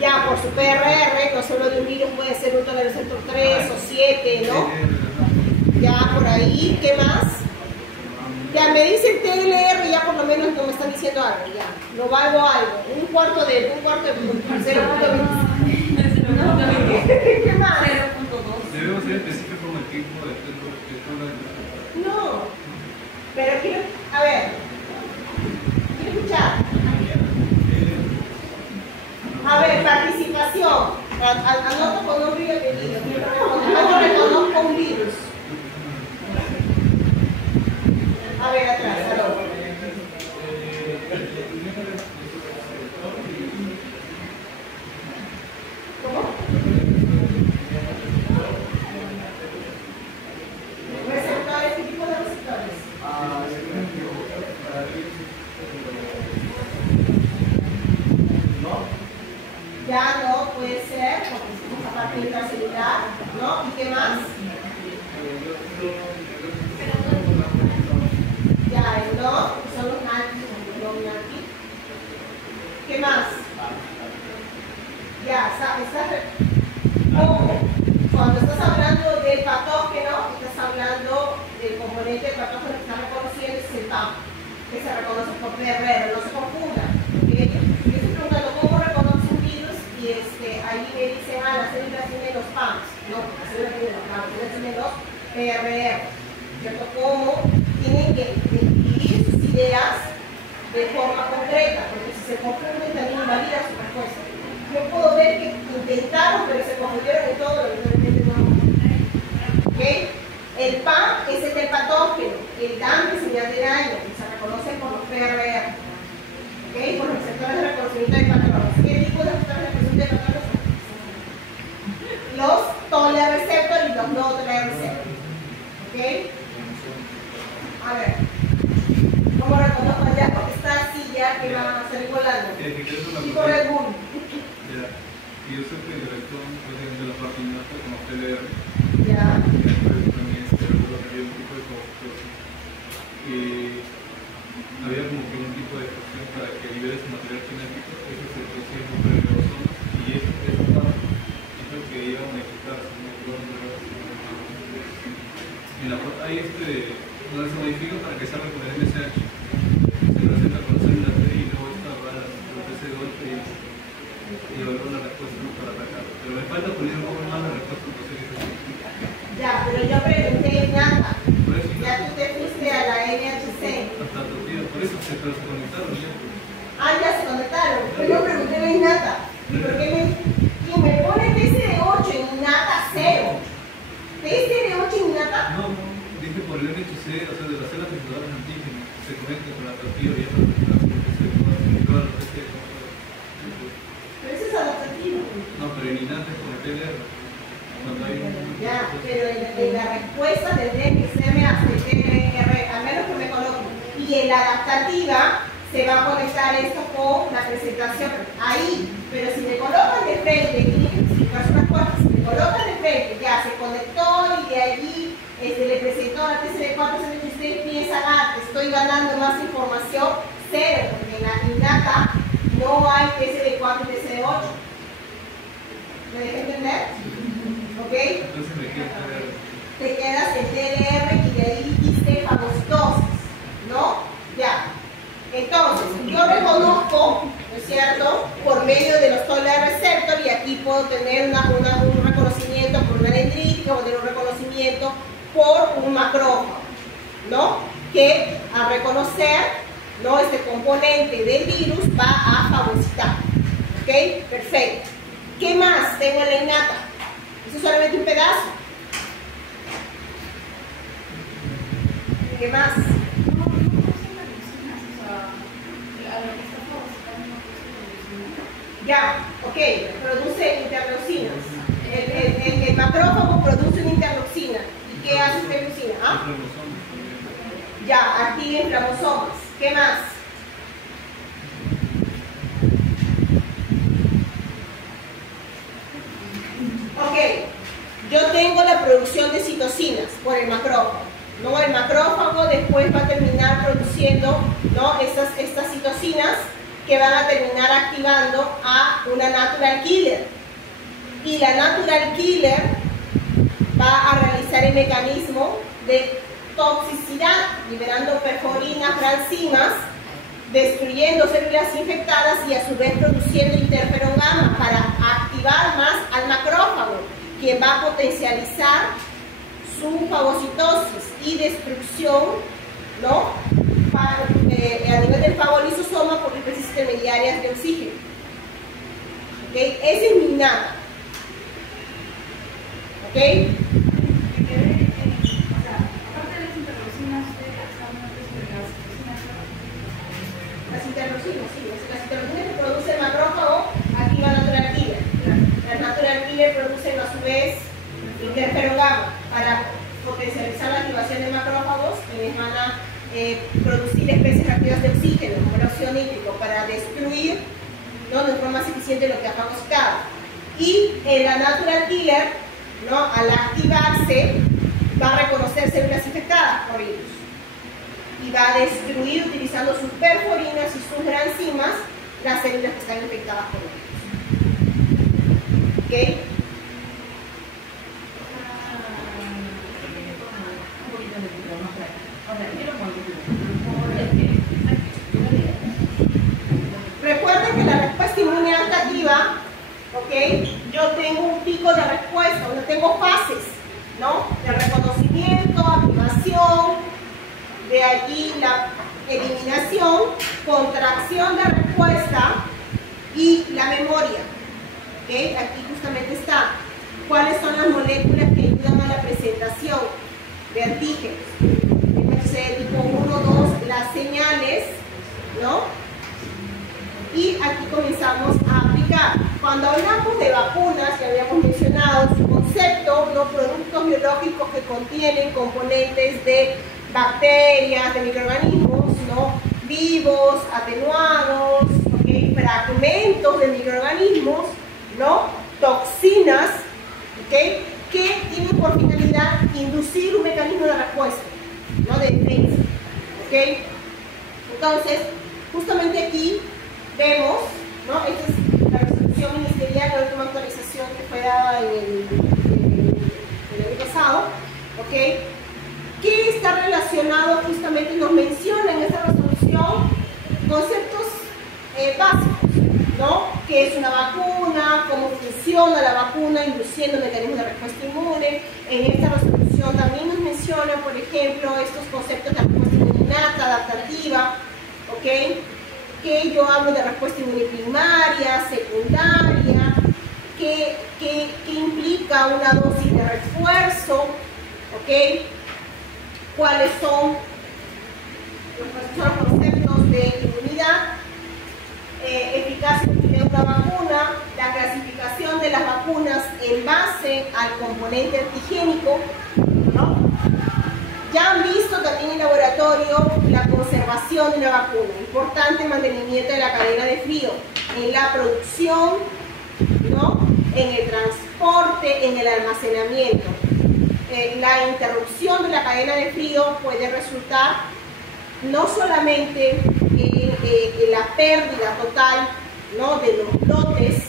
Ya, por su PRR, no solo de un virus, puede ser un receptor 3 o 7, ¿no? Ya, por ahí, ¿qué más? Ya, me dicen TLR, ya por lo menos no me están diciendo algo, ya. No valgo algo, un cuarto de 0.25. ¿Qué más? 0.2. Debemos ser específicos como el tipo de No, pero quiero, a ver, quiero escuchar. A ver, participación. Anoto con un virus de virus. ¿Cómo reconozco un virus? A ver, atrás, aló. ¿Cómo? ¿Receptores? ¿Qué tipo de receptores? Ya no puede ser, porque es una parte intracelular, ¿no? ¿Y qué más? Ya, el no, son los nantis, los nantis. ¿Qué más? Ya, ¿sabes? Ojo, cuando estás hablando del patógeno, estás hablando del componente del patógeno que está reconociendo, es el PAM, que se reconoce por PRR, no se confunda. ¿Okay? Yo estoy preguntando cómo reconoce un virus y ahí me dicen, las células tienen los PAMs. No, las células tienen los PAMs, las células tienen los PRR. ¿Cierto? Cómo tienen que describir sus ideas de forma concreta, porque si se confunden también invalida su respuesta. Yo puedo ver que intentaron, pero se confundieron en todo, lamentablemente no. ¿Ok? El PAM es el del patógeno, el DAM es señal de daño, que se reconoce por los PRR, ¿ok? Por los receptores de reconocimiento de patrones. ¿Qué tipo de receptores de reconocimiento de patrones son? Los tolerant receptor y los no tolerant receptor, ¿ok? A ver, ¿cómo reconozco ya? Porque está así ya que van a salir volando. Tipo Red Bull. Y yo sé que el electrón de la parte innata como TLR. Ya. También había un tipo de confusión. Y había como que un tipo de función para que liberes material cinético. Eso se producía en un periodo. Y eso es lo que iba a modificar. Ahí donde se modifica para que salga con el MSH. Se presenta con la célula T y luego esta va a la TC2 y logró una respuesta para atacar. Pero me falta pulir un poco más la respuesta posible. Ya, pero yo pregunté nada. Por eso, Ya tú te fuiste a la NHC. hasta Turquía, por eso se conectaron ya. Ah, ya se conectaron. Pero yo pregunté la innata. ¿Y por qué me pone TCD8 en innata 0? ¿TCD8 en innata? No, dije por el NHC, o sea, de las células centrales antígenas, se conecta con la tortilla y ya porque se todas las TC. Pero eso es adaptativo. No, pero en innata es con el TLR. Cuando hay Ya, pero en la respuesta tendría que serme hasta el TLR, al menos que me coloque. Y en la adaptativa se va a conectar esto con la presentación ahí. Pero si me colocan de frente, si unas cosas, si me colocan de frente, ya se conectó y de allí le presentó a TCD4, usted piensa, estoy ganando más información, cero, porque en la innata no hay TCD4 y TCD8. ¿Me deja entender? ¿Ok? entonces me queda TLR. Te quedas en TLR y de ahí dijiste fagocitosis, ¿no? Ya. Entonces, yo reconozco, ¿no es cierto?, por medio de los tolerant receptor, y aquí puedo tener un reconocimiento por una dendrítica, o tener un reconocimiento por un macrófago, ¿no? Que al reconocer, ¿no?, este componente del virus va a fagocitar. ¿Ok? Perfecto. ¿Qué más tengo en la innata? Eso es solamente un pedazo. ¿Qué más? Ya, ok, produce interleucinas. El macrófago produce una interleucina. ¿Y qué hace esta interleucina? ¿Ah? Ya, activa inflamosomas. ¿Qué más? Ok, yo tengo la producción de citocinas por el macrófago, ¿no? El macrófago después va a terminar produciendo, ¿no?, estas citocinas que van a terminar activando a una natural killer. Y la natural killer va a realizar el mecanismo de toxicidad, liberando perforinas, rancimas, destruyendo células infectadas y a su vez produciendo interferón gamma para activar más al macrófago, quien va a potencializar su fagocitosis y destrucción, ¿no?, a nivel del fagolisosoma por especies intermediarias de oxígeno. ¿Okay? Ese es mi innata. ¿Ok? Las interleucinas, sí. Las interleucinas que produce el macrófago activa natural killer. Las natural killer producen a su vez interferón gamma para potencializar la activación de macrófagos, que van a producir especies activas de oxígeno, como el óxido nítrico, para destruir, ¿no?, de forma más eficiente lo que ha fagocitado. Y la natural killer, ¿no?, al activarse, va a reconocer células infectadas por virus y va a destruir, utilizando sus perforinas y sus granzimas, las células que están infectadas por virus. ¿Ok? Recuerden que la respuesta inmune activa, ¿ok?, yo tengo un pico de respuesta, yo tengo fases, ¿no?, de reconocimiento, activación, de allí la eliminación, contracción de respuesta y la memoria. ¿Ok? Aquí justamente está. ¿Cuáles son las moléculas que ayudan a la presentación? de antígenos. MC tipo 1, 2, las señales, ¿no? Y aquí comenzamos a aplicar. Cuando hablamos de vacunas, ya habíamos mencionado su concepto, los productos biológicos que contienen componentes de bacterias, de microorganismos, ¿no? Vivos, atenuados, ¿okay? Fragmentos de microorganismos, ¿no? Toxinas, ¿okay? Que tienen por finalidad inducir un mecanismo de respuesta, ¿no? De defensa, ¿okay? Entonces, justamente aquí vemos, ¿no? Esta es la resolución ministerial, la última actualización que fue dada en el año pasado, ¿ok? Que está relacionado, justamente nos menciona en esta resolución conceptos básicos, ¿no? ¿Qué es una vacuna? ¿Cómo funciona la vacuna induciendo mecanismos de respuesta inmune? En esta resolución también nos menciona, por ejemplo, estos conceptos de respuesta inmunitaria, adaptativa, ¿ok? Que yo hablo de respuesta inmune primaria, secundaria, que implica una dosis de refuerzo, ¿ok? ¿Cuáles son los conceptos de inmunidad? Eficacia de una vacuna, la clasificación de las vacunas en base al componente antigénico, ¿no? Ya han visto también en laboratorio la conservación de una vacuna, importante mantenimiento de la cadena de frío, en la producción, ¿no? En el transporte, en el almacenamiento. La interrupción de la cadena de frío puede resultar no solamente en la pérdida total, ¿no? De los lotes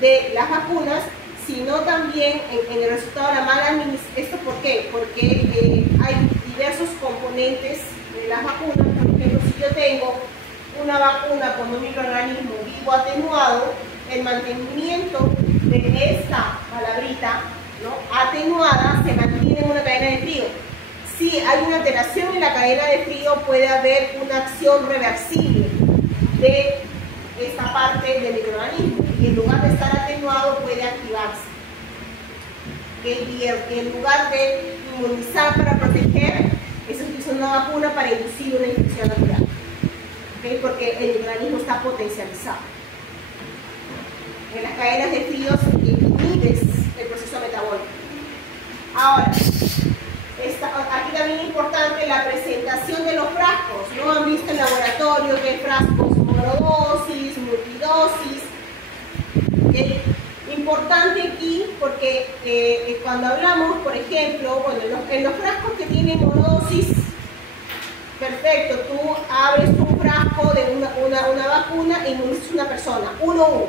de las vacunas, sino también en el resultado de la mala administración. ¿Esto por qué? Porque hay diversos componentes de las vacunas. Por ejemplo, si yo tengo una vacuna con un microorganismo vivo atenuado, el mantenimiento de esta palabrita, ¿no? Atenuada, se mantiene en una cadena de frío. Si hay una alteración en la cadena de frío, puede haber una acción reversible de esta parte del microorganismo y en lugar de estar atenuado puede activarse. Y en lugar de inmunizar para proteger, eso es una vacuna para inducir una infección natural, ¿okay? Porque el microorganismo está potencializado. En las cadenas de frío inhibes el proceso metabólico. Ahora, aquí también es importante la presentación de los frascos, ¿no? Han visto en laboratorio que hay frascos monodosis, multidosis. ¿Okay? Importante aquí porque cuando hablamos, por ejemplo, bueno, en los frascos que tienen monodosis, perfecto, tú abres un frasco de una vacuna e inmunizas a una persona, uno a uno,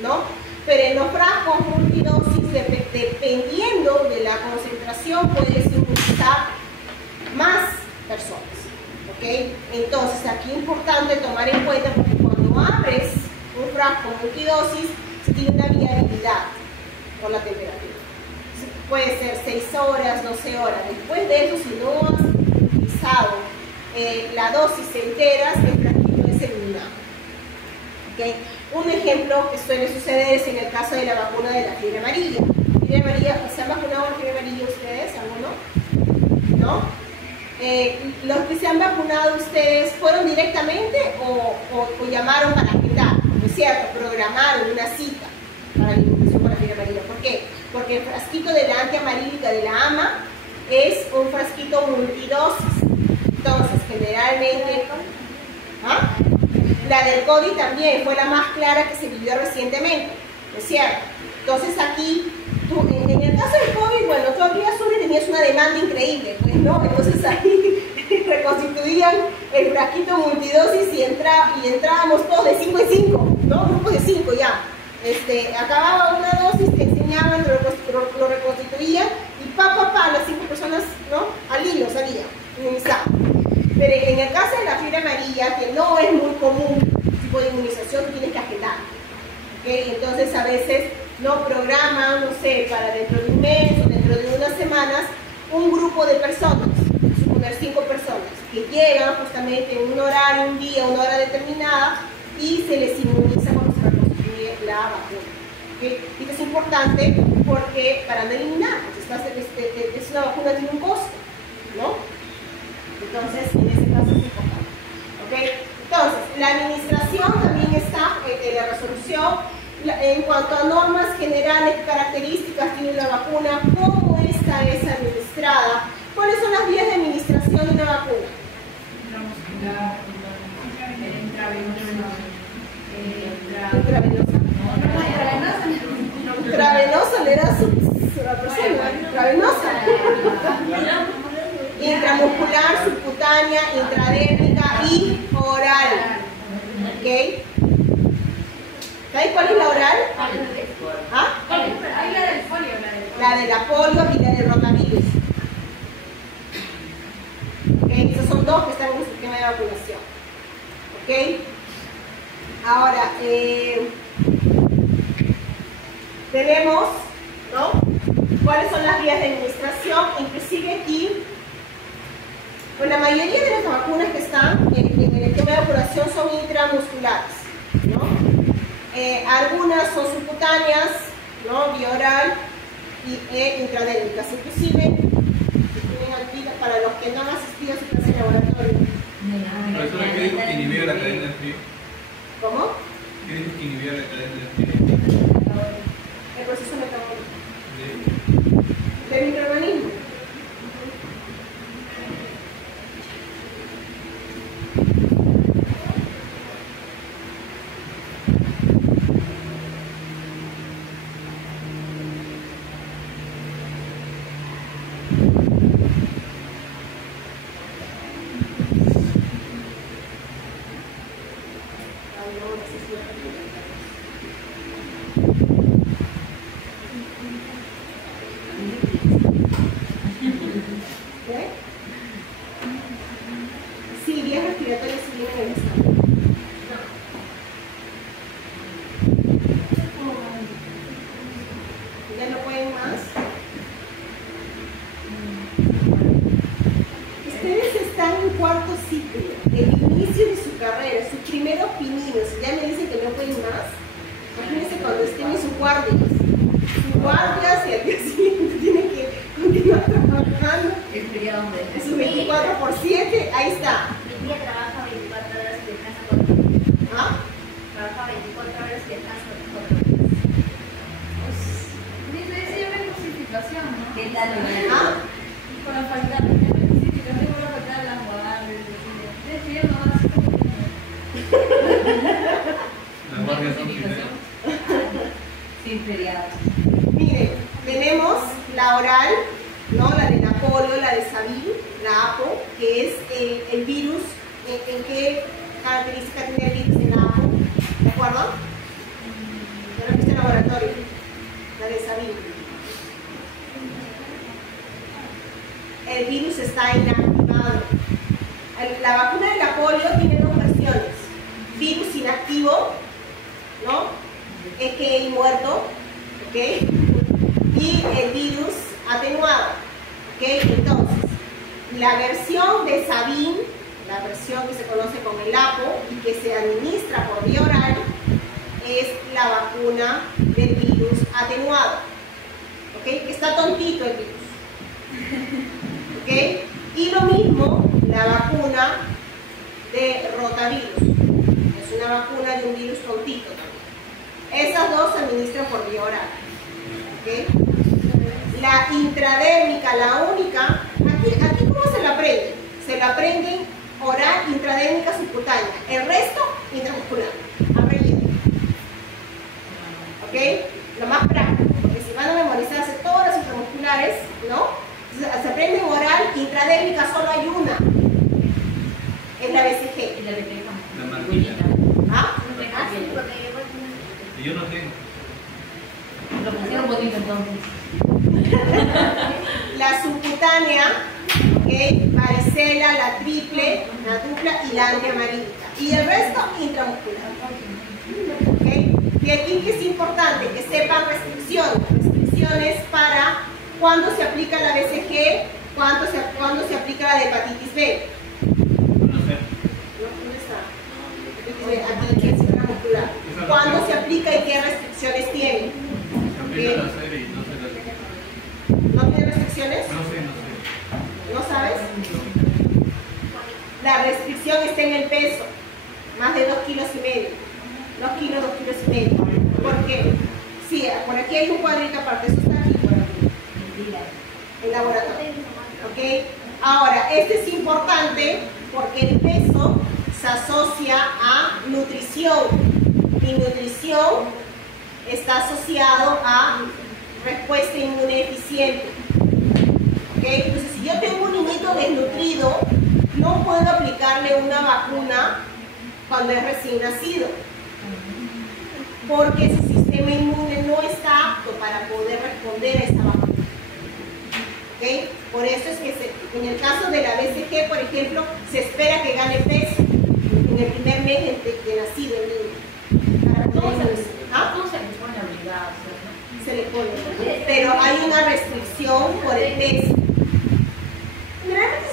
¿no? Pero en los frascos multidosis, dependiendo de la concentración, puedes inmunizar más personas, ¿ok? Entonces, aquí es importante tomar en cuenta porque cuando abres un frasco multidosis, tiene una viabilidad por la temperatura. Puede ser 6 horas, 12 horas. Después de eso, si no has utilizado la dosis entera, el frasquito es eliminado. ¿Okay? Un ejemplo que suele suceder es en el caso de la vacuna de la fiebre amarilla. ¿Fiebre amarilla? ¿Se han vacunado con fiebre amarilla ustedes? ¿Alguno? ¿No? ¿Los que se han vacunado ustedes fueron directamente o llamaron para agendar? ¿No es cierto? Programaron una cita para la inmunización con la fiebre amarilla. ¿Por qué? Porque el frasquito de la antiamarílica de la AMA es un frasquito multidosis. Entonces, generalmente... ¿Ah? La del COVID también fue la más clara que se vivió recientemente, ¿no es cierto? Entonces aquí, en el caso del COVID, bueno, tú abrías una y tenías una demanda increíble, pues, ¿no? Entonces ahí reconstituían el frasquito multidosis y entrábamos todos de 5 en 5, ¿no? Grupos de 5 ya. Acababa una dosis, te enseñaban, lo reconstituían y las 5 personas, ¿no? Al hilo salían, inmunizaban. Pero en el caso de la fiebre amarilla, que no es muy común tipo de inmunización, tú tienes que agendar, ¿okay? Entonces a veces no programan, no sé, para dentro de un mes o dentro de unas semanas, un grupo de personas, suponer 5 personas, que llegan justamente en un horario, un día, una hora determinada y se les inmuniza cuando se reconstruye la vacuna. ¿Okay? Y esto es importante porque para no eliminar, pues es una vacuna que tiene un costo. ¿no? Entonces, en ese caso es importante. ¿Ok? Entonces, la administración también está en la resolución. En cuanto a normas generales, qué características tiene una vacuna, cómo esta es administrada, cuáles son las vías de administración de una vacuna. Intravenosa le da a la persona, intravenosa. Intramuscular, subcutánea, intradérmica y oral. ¿Ok? ¿Sabes cuál es la oral? ¿Ah? Hay la del polio, La de la polio y la de rotavirus. ¿Okay? Esos son dos que están en el sistema de vacunación. ¿Ok? Ahora, tenemos, ¿no? ¿Cuáles son las vías de administración? Inclusive aquí, pues la mayoría de las vacunas que están en el esquema de vacunación son intramusculares, ¿no? Algunas son subcutáneas, ¿no? Vía oral y intradérmicas. Inclusive, tienen aquí, para los que no han asistido a su clase de laboratorio. Profesora, ¿qué dijo que inhibía la cadena del frío? ¿Cómo? ¿Qué dijo que inhibía la cadena del frío? El proceso metabólico De- del microorganismo. Sí, vías respiratorias sí vienen en el examen. ¿Ya no pueden más? Ustedes están en cuarto ciclo, el inicio de su carrera, su primer opinión. Si ya me dicen que no pueden más, imagínense cuando estén en sus guardias. Sus guardias y al día siguiente tienen que continuar trabajando. El feriado de Su 24/7, ahí está. Mi tía trabaja 24 horas y descansa 4 días. ¿Ah? Trabaja 24 horas y descansa 4 días. Dice, ese llama cosificación, ¿no? ¿Qué tal? ¿Ah? Con la falta de cosificación, con la falta de las guardias. Es bien, no así como. Las guardias son fines. Sin feriado. Miren, tenemos la oral, ¿no? La de la polio, la de Sabin, la APO, que es el virus, en qué característica tiene el virus en la APO, ¿de acuerdo? Ya lo viste en laboratorio, la de Sabin. El virus está inactivado. La vacuna de la polio tiene dos versiones: virus inactivo, ¿no? Que muerto, ¿ok? Y el virus atenuado, ¿ok? Entonces, la versión de Sabin, la versión que se conoce como el APO y que se administra por vía oral, es la vacuna del virus atenuado, ¿ok? Está tontito el virus, ¿ok? Y lo mismo la vacuna de rotavirus, es una vacuna de un virus tontito también. Esas dos se administran por vía oral, ¿ok? La intradérmica, la única, aquí ¿cómo se la aprenden? Se la aprenden oral, intradérmica, subcutánea. El resto, intramuscular. Aprenden. ¿Ok? Lo más práctico, porque si van a memorizarse todas las intramusculares, ¿no? Se aprenden oral, intradérmica, solo hay una. Es la BCG. Y la de Tejama. La marquita. ¿Ah? Ah, sí, porque yo Y yo no tengo. Lo pusieron bonito entonces. La subcutánea, ¿ok? Varicela, la triple, la dupla y la antiamarilla. Y el resto, intramuscular. ¿Ok? Y aquí que es importante que sepan restricciones. Restricciones para cuándo se aplica la BCG, cuándo se aplica la de hepatitis B. No sé. ¿Dónde está? Hepatitis B, aquí que es intramuscular. ¿Cuándo se aplica y qué restricciones tiene? También la serie y no sé la. ¿No tiene restricciones? No sé. ¿No sabes? La restricción está en el peso, más de 2,5 kilos. 2 kilos, 2,5 kilos. ¿Por qué? Sí, por aquí hay un cuadrito aparte, eso está aquí por aquí. El laboratorio. ¿Ok? Ahora, este es importante porque el peso se asocia a nutrición y nutrición está asociado a respuesta inmune eficiente. ¿Ok? Entonces, si yo tengo un niñito desnutrido, no puedo aplicarle una vacuna cuando es recién nacido, porque su sistema inmune no está apto para poder responder a esa vacuna. ¿Okay? Por eso es que en el caso de la BCG, por ejemplo, se espera que gane peso en el primer mes de nacido el niño. Para Todo poder- se ¿Ah? le pone obligado, ¿no? Se le pone. Pero hay una restricción por el peso. Generalmente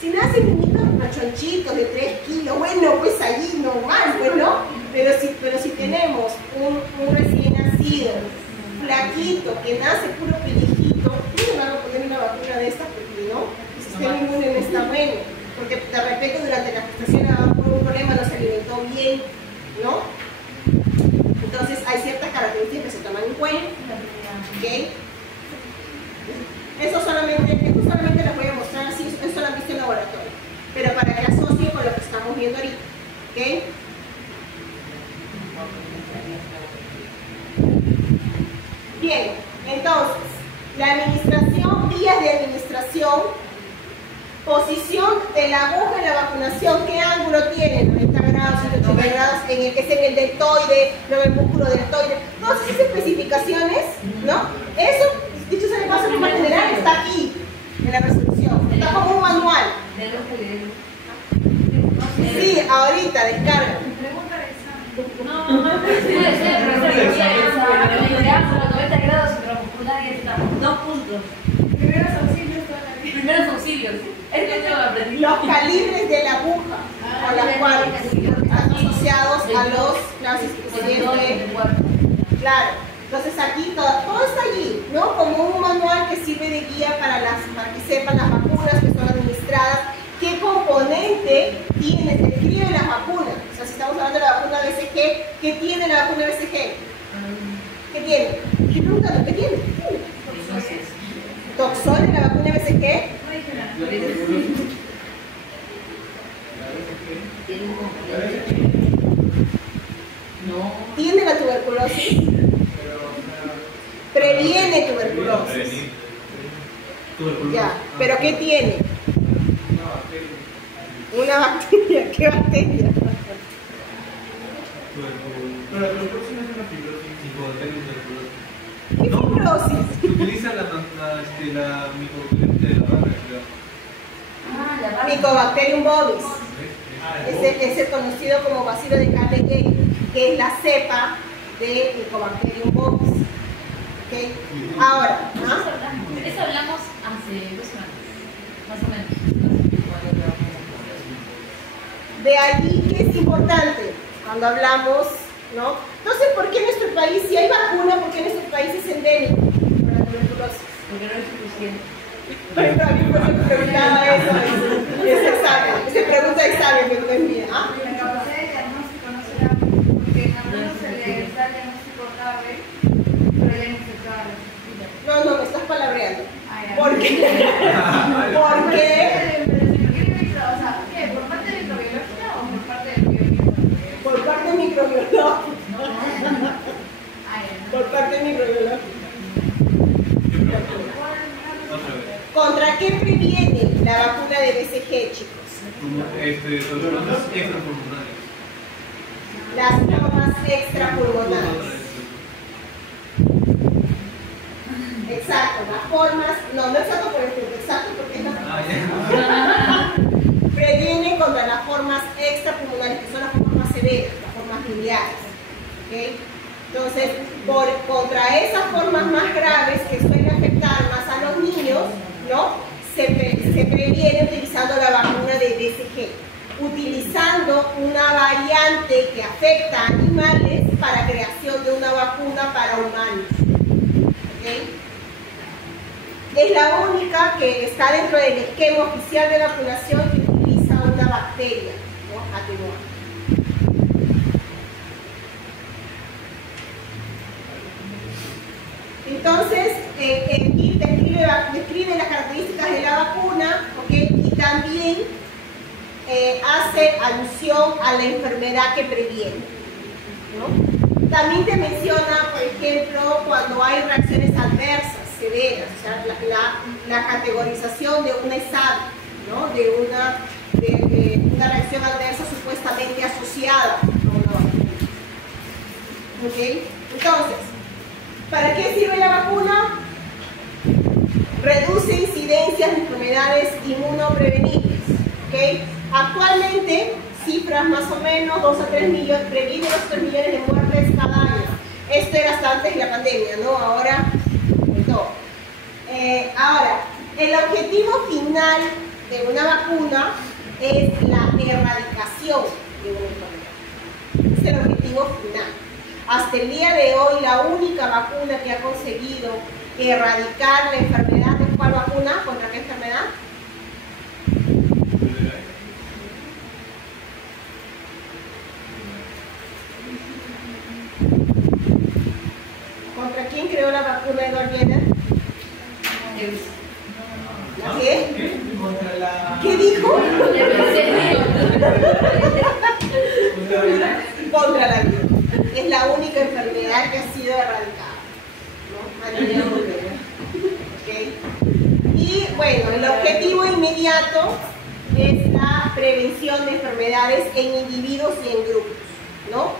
si nacen niñitos machonchitos de 3 kilos, bueno, pues allí normal, pues, ¿no? Pero si tenemos un recién nacido, flaquito, que nace puro pellejito, no le van a poner una vacuna de estas porque no, el sistema inmune no está bueno, porque de repente durante la gestación por un problema no se alimentó bien, ¿no? Entonces hay ciertas características que se toman en cuenta, ¿ok? Esto solamente les voy a mostrar así, es solamente en laboratorio, pero para que asocie con lo que estamos viendo ahorita, ¿ok? Bien, entonces, la administración, vías de administración, posición de la aguja en la vacunación, ¿qué ángulo tiene? 90 grados, 180 grados, es en el deltoide, luego el músculo deltoide, todas esas especificaciones, ¿no? Eso, dicho sea de paso, en forma general, está aquí, en la resolución, está como un manual. Sí, ahorita, descarga. Pregunta de examen. No, puede ser, pero a 90 grados intramuscular y estamos 2 puntos. Primeros auxilios toda la vida. Primeros auxilios. Esto yo lo aprendí. Los calibres de la aguja, con las cuales están asociados a los clases claro. Entonces aquí todo está allí, ¿no? Como un manual que sirve de guía para que sepan las vacunas que son administradas, qué componente tiene, describe las vacunas. O sea, si estamos hablando de la vacuna BCG, ¿qué tiene la vacuna BCG? ¿Qué tiene? Estoy preguntando, ¿qué tiene? ¿Toxol de la vacuna BCG? No dije nada. Tiene un componente. No. ¿Tiene la tuberculosis? Previene tuberculosis. Ya, ¿pero qué tiene? Una bacteria. ¿Qué bacteria? Pero la tuberculosis no es una fibrosis. ¿Qué fibrosis? Utiliza la microbiota de la barra, creo. Ah, la barra. Mycobacterium bovis. Es el conocido como bacilo de Carnegie, que es la cepa de Mycobacterium bovis. ¿Okay? Ahora, ¿ah? De eso hablamos hace 2 semanas, más o menos. De allí que es importante cuando hablamos, ¿no? Entonces, ¿por qué en nuestro país, si hay vacuna, por qué en nuestro país es endémico para la tuberculosis? Porque no es suficiente. Pero también por eso preguntaba eso, es examen, esa pregunta de examen que no es mía, ¿ah? La capacidad de diagnóstico no será porque en algunos se le da el diagnóstico tarde, pero ya no se trata. No, me estás palabreando. Ah, ya. ¿Por qué? Porque O sea, ¿qué? ¿Por parte de microbiología o por parte del bioquímico? por parte microbiológica, Ah, ya. por parte microbiológica. Otra vez. ¿Contra qué previene la vacuna de BCG, chicos? Tuberculosis extrapulmonares. Las formas extrapulmonares. Exacto, las formas, no exacto por el punto, exacto porque es la Ah, ya. previene contra las formas extrapulmonares, que son las formas más severas, las formas biliares. ¿Okay? Entonces, contra esas formas más graves que suelen afectar más a los niños, ¿no? Se previene utilizando la vacuna de BCG, utilizando una variante que afecta a animales para creación de una vacuna para humanos. ¿Okay? Es la única que está dentro del esquema oficial de vacunación que utiliza una bacteria, ¿no? Atenuada. Entonces, el kit describe las características de la vacuna, ¿okay? Y también hace alusión a la enfermedad que previene, ¿no? También te menciona, por ejemplo, cuando hay reacciones adversas severas, o sea, la categorización de una ESAD, ¿no? de una reacción adversa supuestamente asociada a una vacuna. ¿Okay? Entonces, ¿para qué sirve la vacuna? Reduce incidencias de enfermedades inmunoprevenibles. ¿Okay? Actualmente, cifras más o menos 2 a 3 millones, previene 2 a 3 millones de muertes cada año. Esto era hasta antes de la pandemia, ¿no? Ahora, no. Ahora, el objetivo final de una vacuna es la erradicación de una enfermedad. Es el objetivo final. Hasta el día de hoy, la única vacuna que ha conseguido erradicar la enfermedad es ¿cuál vacuna? ¿Contra qué enfermedad? ¿Contra quién creó la vacuna Edward Jenner? ¿La qué? Contra la... ¿Qué dijo? Contra la vida. Es la única enfermedad que ha sido erradicada, ¿no? A nivel mundial. ¿Okay? Y bueno, el objetivo inmediato es la prevención de enfermedades en individuos y en grupos, ¿no?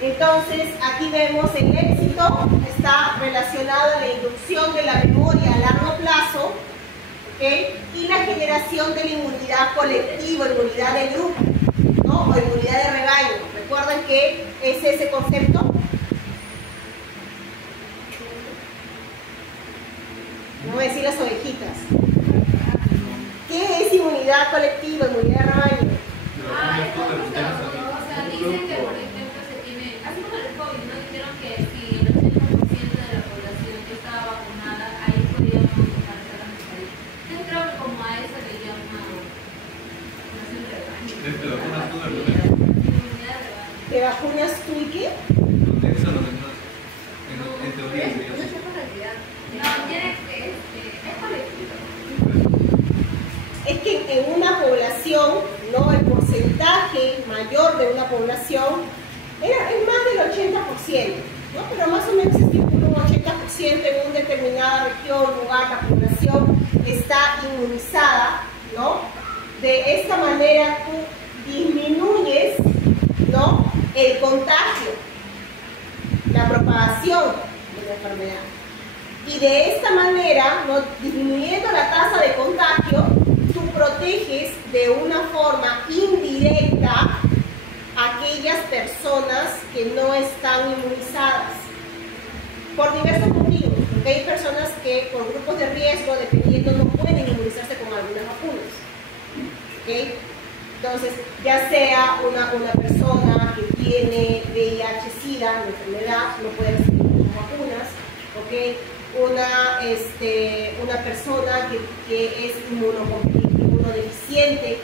Entonces, aquí vemos el éxito, está relacionado a la inducción de la memoria a largo plazo, ¿okay? Y la generación de la inmunidad colectiva, inmunidad de grupo, ¿no? O inmunidad de rebaño. ¿Recuerdan qué es ese concepto? No voy a decir las ovejitas. ¿Qué es inmunidad colectiva, inmunidad de rebaño? Es como o sea, dicen que, por ejemplo, se tiene, así como el COVID, ¿no? Dijeron que si el 80% de la población que estaba vacunada, ahí podíamos dejar de la mortalidad. Yo creo que como a eso le llaman vacunación de rebaño. Te vacunas tú, ¿verdad? Inmunidad de rebaño. ¿Te vacunas tú y qué? Eso es lo que más, en teoría, No sería. es por realidad. No, tiene que, es colectivo. Es que en una población, ¿no? El porcentaje mayor de una población es más del 80%, ¿no? Pero más o menos estipula un 80% en una determinada región, lugar, la población está inmunizada, ¿no? De esta manera tú disminuyes, ¿no? El contagio, la propagación de la enfermedad. Y de esta manera, ¿no? Disminuyendo la tasa de contagio, tú proteges de una forma indirecta a aquellas personas que no están inmunizadas por diversos motivos, porque hay personas que por grupos de riesgo, dependiendo, no pueden inmunizarse con algunas vacunas. ¿Okay? Entonces, ya sea una persona que tiene VIH-Sida, la enfermedad, no puede recibir vacunas, ¿okay? Una persona que es inmunodeficiente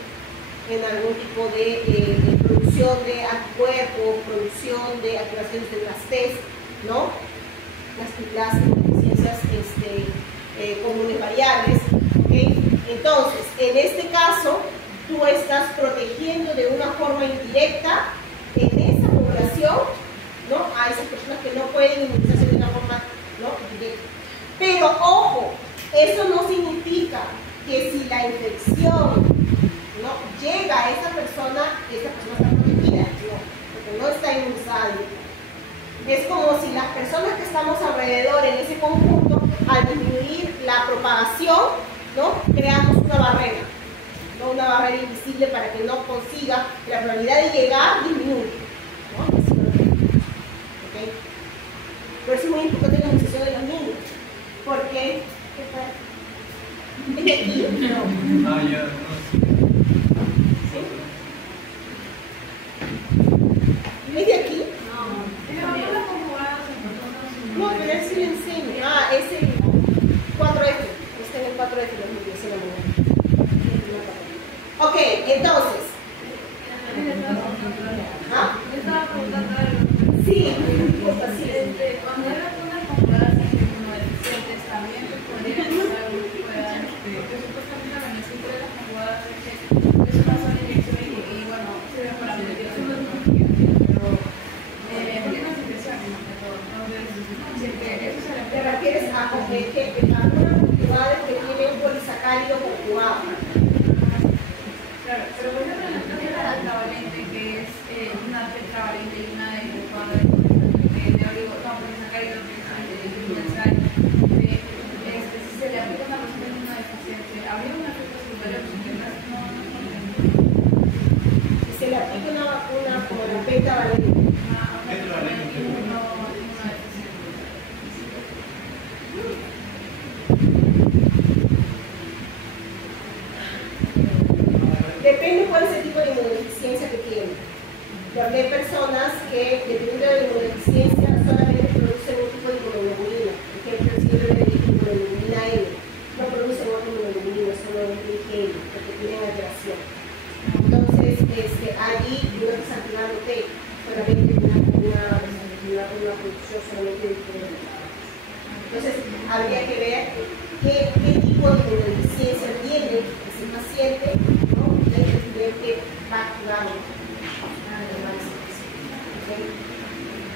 en algún tipo de producción de anticuerpos, producción de activaciones de las TES, ¿no? Las inmunodeficiencias comunes variables, ¿okay? Entonces, en este caso, tú estás protegiendo de una forma indirecta en esa población, ¿no? A esas personas que no pueden inmunizarse de una forma, ¿no? directa. Pero ojo, eso no significa que si la infección, ¿no? llega a esa persona está protegida, no, porque no está inmunizada. Es como si las personas que estamos alrededor en ese conjunto, al disminuir la propagación, ¿no? creamos una barrera, ¿no? una barrera invisible para que no consiga, la probabilidad de llegar disminuye, ¿no? ¿Okay? Por eso es muy importante la inmunización de los niños, porque ¿es de aquí? No. Ah, ya, no. ¿Sí? ¿Es de aquí? No, pero él sí le enseña. Ah, es el 4F. Está en el 4F, los niños, en la mañana. Ok, entonces, Claro, pero por ejemplo, en el caso de la tetravalente, que es una tetravalente y una de neoligosacáridos, que es universal, si se le aplica una persona inmunodeficiente, ¿habría un efecto secundario posible? Si se le aplica una vacuna como la pentavalente, depende cuál es el tipo de inmunodeficiencia que tiene. Porque hay personas que, dependiendo de la inmunodeficiencia, solamente producen un tipo de inmunoglobulina. Por ejemplo, el síndrome de inmunoglobulina M. No producen otra inmunoglobulina, solamente IgM, porque tienen alteración. Entonces, allí no está activando T, solamente una producción solamente de IgM. Entonces, habría que ver qué tipo de inmunodeficiencia tiene ese paciente, ¿no? Y ver que va a activar.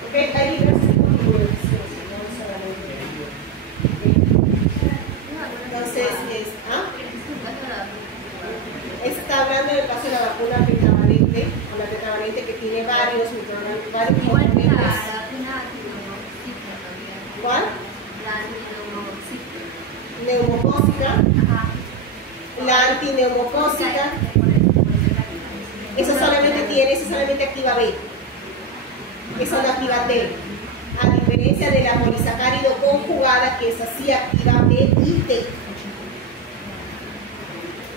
Ok, hay diversos tipos de inmunodeficiencia, no solamente. Entonces, está hablando del caso de la vacuna pentavalente, o la tetravalente que tiene varios componentes. ¿Cuál? Neumocócica. La antineumocócica. Esa solamente activa B. Esa no activa T. A diferencia de la polisacárido conjugada, que esa sí activa B y T.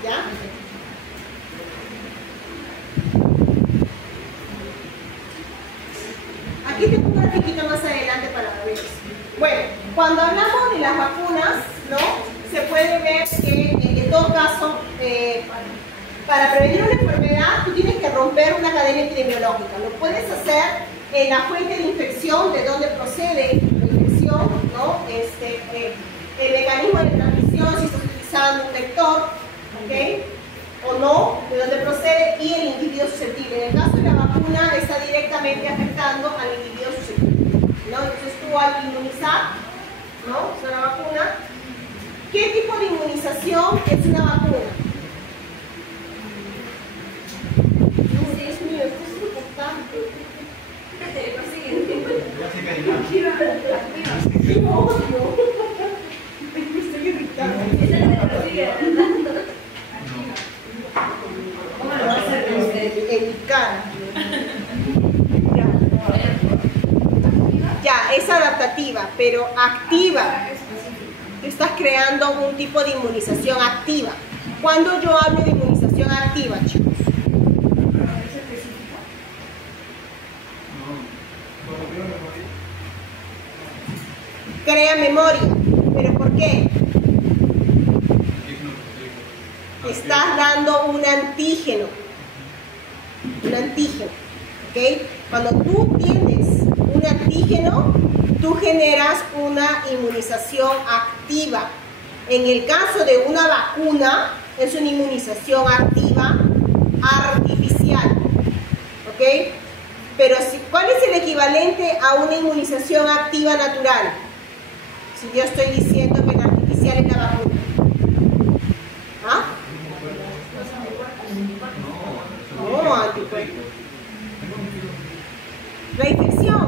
¿Ya? Aquí tengo un grafiquito más adelante para ver. Bueno, cuando hablamos de las vacunas, ¿no? Se puede ver que en todo caso, para prevenir una enfermedad, tú tienes que romper una cadena epidemiológica. Lo puedes hacer en la fuente de infección, de donde procede la infección, ¿no? El mecanismo de transmisión, si estás utilizando un vector, ¿ok? O no, de donde procede, y el individuo susceptible. En el caso de la vacuna, está directamente afectando al individuo susceptible, ¿no? Entonces tú al inmunizar, ¿no? Es una vacuna. ¿Qué tipo de inmunización es una vacuna? Dios mío, esto es importante. ¡Qué odio! Me estoy irritando. ¿Cómo lo va a hacer en mi cara? Ya, es adaptativa, pero activa. Tú estás creando un tipo de inmunización activa. ¿Cuándo yo hablo de inmunización activa, chicos? Crea memoria. ¿Pero por qué? Estás dando un antígeno. Un antígeno. ¿Ok? Cuando tú tienes un antígeno, tú generas una inmunización activa. En el caso de una vacuna, es una inmunización activa artificial. ¿Ok? Pero ¿cuál es el equivalente a una inmunización activa natural? Si yo estoy diciendo que la artificial es la vacuna. ¿Ah? No, anticuerpos. La infección.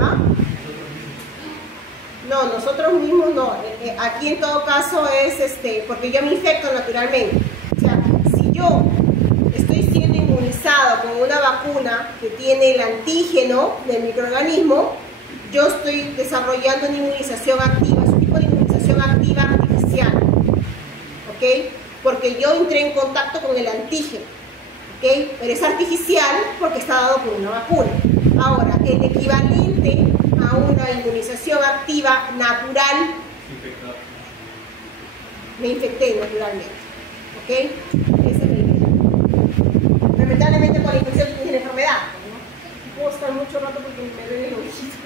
¿Ah? No, nosotros mismos no. Aquí en todo caso es porque yo me infecto naturalmente. O sea, si yo estoy siendo inmunizado con una vacuna que tiene el antígeno del microorganismo, yo estoy desarrollando una inmunización activa, es un tipo de inmunización activa artificial, ¿ok? Porque yo entré en contacto con el antígeno, ¿ok? Pero es artificial porque está dado por una vacuna. Ahora, el equivalente a una inmunización activa natural, me infecté naturalmente, ¿ok? Esa es la idea. Lamentablemente por la infección tiene enfermedad, ¿no? Puedo estar mucho rato porque me duele el ojito.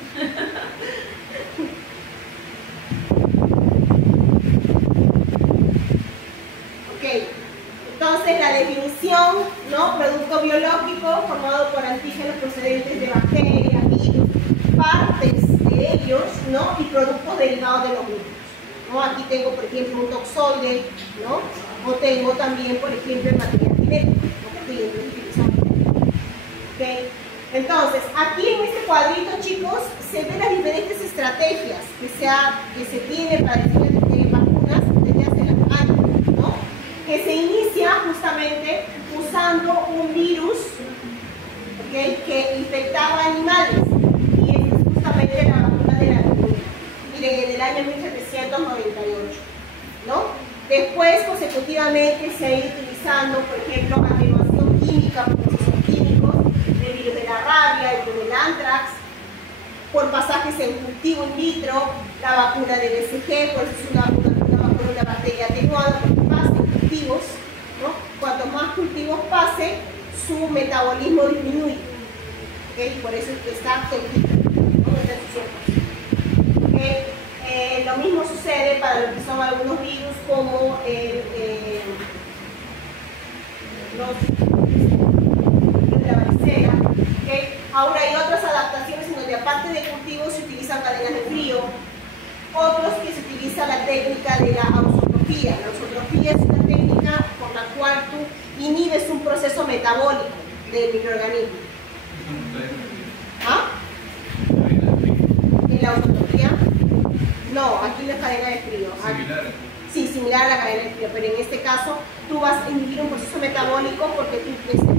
Ok, entonces la definición, ¿no? Producto biológico formado por antígenos procedentes de bacterias, virus, partes de ellos, ¿no? Y productos derivados de los mismos, ¿no? Aquí tengo, por ejemplo, un toxoide, ¿no? O tengo también, por ejemplo, el material genético, que estoy utilizando. ¿Okay? Entonces, aquí en este cuadrito, chicos, se ven las diferentes estrategias que se tienen para diseñar vacunas desde hace años, ¿no? Que se inicia justamente usando un virus, ¿okay?, que infectaba animales, y esta es justamente la vacuna de la viruela. Miren, en el año 1798, ¿no? Después, consecutivamente, se ha ido utilizando, por ejemplo, atenuación química por procesos químicos, el virus de la rabia, el virus del anthrax, por pasajes en cultivo in vitro, la vacuna de BCG, pues es una vacuna de bacteria atenuada, porque pasa en cultivos, ¿no? Cuanto más cultivos pase, su metabolismo disminuye, ¿okay? Por eso está cerquita, ¿no? Está en su ¿okay? Lo mismo sucede para lo que son algunos virus como la varicela, ¿okay? Ahora hay otras adaptaciones en donde aparte de cultivos se utilizan cadenas de frío, otros que se utiliza la técnica de la ausotrofía. La ausotrofía es una técnica por la cual tú inhibes un proceso metabólico del microorganismo. ¿Ah? ¿En la ausotrofía? No, aquí no es cadena de frío. Similar. Sí, similar a la cadena de frío, pero en este caso tú vas a inhibir un proceso metabólico porque tú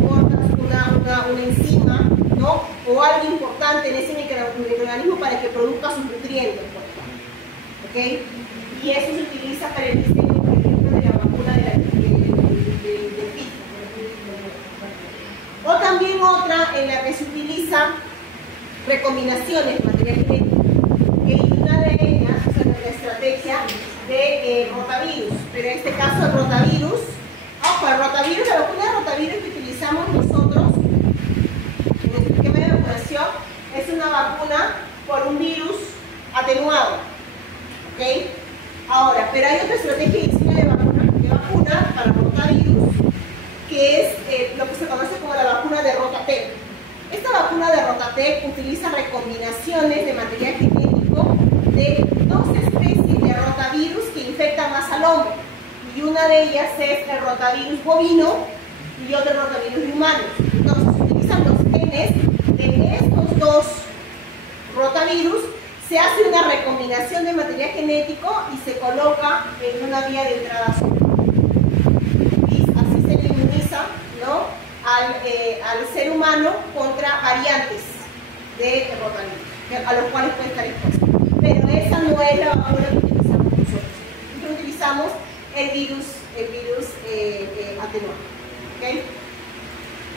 cortas una enzima, ¿no? O algo importante en ese microorganismo para que produzca sus nutrientes, por ejemplo. ¿Okay? Y eso se utiliza para el diseño, por ejemplo, de la vacuna del pico. O también otra en la que se utiliza recombinaciones de material genético. Y una de ellas es la estrategia de rotavirus, pero en este caso el rotavirus, ojo, el rotavirus, la vacuna de rotavirus que utilizamos nosotros en el esquema de vacunación es una vacuna por un virus atenuado, ¿ok? Ahora, pero hay otra estrategia de diseño de vacuna para rotavirus, que es lo que se conoce como la vacuna de Rotatec. Esta vacuna de Rotatec utiliza recombinaciones de material genético de dos especies de rotavirus que infectan más al hombre, y una de ellas es el rotavirus bovino y otro el rotavirus de humanos. Entonces se utilizan los genes de estos dos rotavirus, se hace una recombinación de material genético y se coloca en una vía de entrada azul. Y así se le inmuniza, ¿no?, al ser humano contra variantes de rotavirus, a los cuales puede estar expuesto. Pero esa no es la vacuna que utilizamos nosotros. Nosotros utilizamos el virus atenuado. ¿Okay?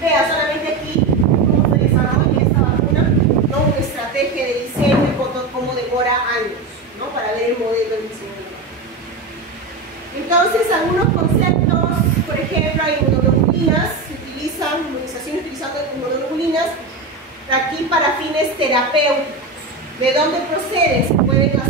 Vea solamente aquí cómo se desarrolla esta vacuna, ¿no? Una estrategia de diseño y cómo demora años, ¿no?, para ver el modelo del diseño de la vacuna. Entonces, algunos conceptos, por ejemplo, hay inmunoglobulinas, se utilizan, inmunizaciones utilizando inmunoglobulinas, aquí para fines terapéuticos. ¿De dónde procede? Se pueden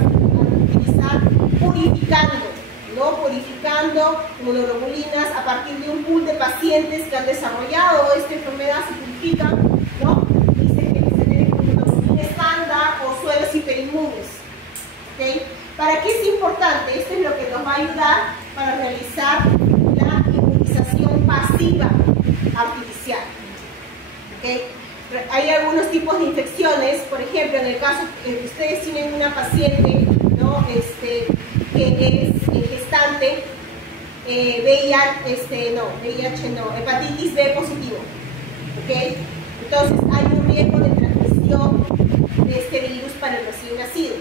utilizar purificando, ¿no? Purificando inmunoglobulinas a partir de un pool de pacientes que han desarrollado esta enfermedad, se purifican, ¿no? Dicen que se tienen inmunoglobulina estándar o suelos hiperinmunes. ¿Okay? ¿Para qué es importante? Esto es lo que nos va a ayudar para realizar la inmunización pasiva artificial. ¿Okay? Hay algunos tipos de infecciones, por ejemplo, en el caso que ustedes tienen una paciente, ¿no?, que es gestante, hepatitis B positivo, ¿okay? Entonces hay un riesgo de transmisión de este virus para el recién nacido,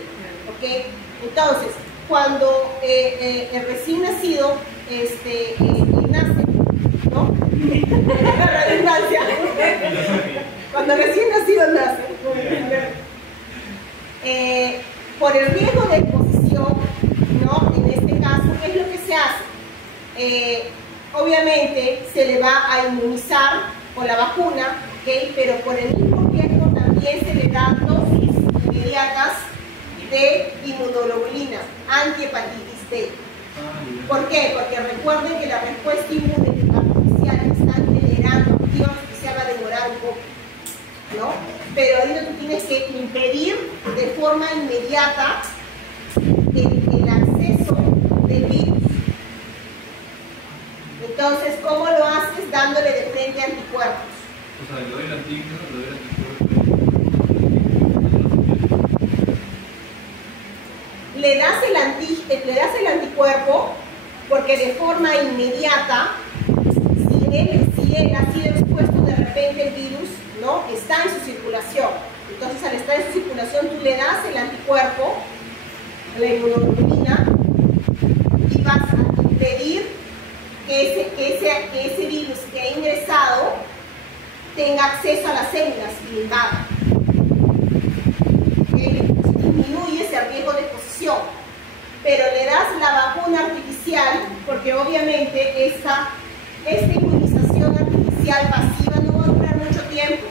¿okay? Entonces, cuando el recién nacido nace, ¿no? La redundancia. Cuando recién nacido nace, por el riesgo de exposición, ¿no?, en este caso, ¿qué es lo que se hace? Obviamente se le va a inmunizar con la vacuna, ¿okay? Pero por el mismo riesgo también se le da dosis inmediatas de inmunoglobulina anti-hepatitis B. ¿Por qué? Porque recuerden que la respuesta inmune artificial que están generando, activa artificial, va a demorar un poco, ¿no? Pero ahorita tú tienes que impedir de forma inmediata el acceso del virus. Entonces, ¿cómo lo haces? Dándole de frente anticuerpos. O sea, le doy el antígeno, le doy el anticuerpo. Le das el anticuerpo porque de forma inmediata, si él ha sido expuesto de repente el virus, ¿no? Está en su circulación. Entonces, al estar en su circulación, tú le das el anticuerpo, la inmunoglobulina, y vas a impedir que ese virus que ha ingresado tenga acceso a las células y lo invada. Disminuye ese riesgo de exposición, pero le das la vacuna artificial porque obviamente esta inmunización artificial pasiva no va a durar mucho tiempo,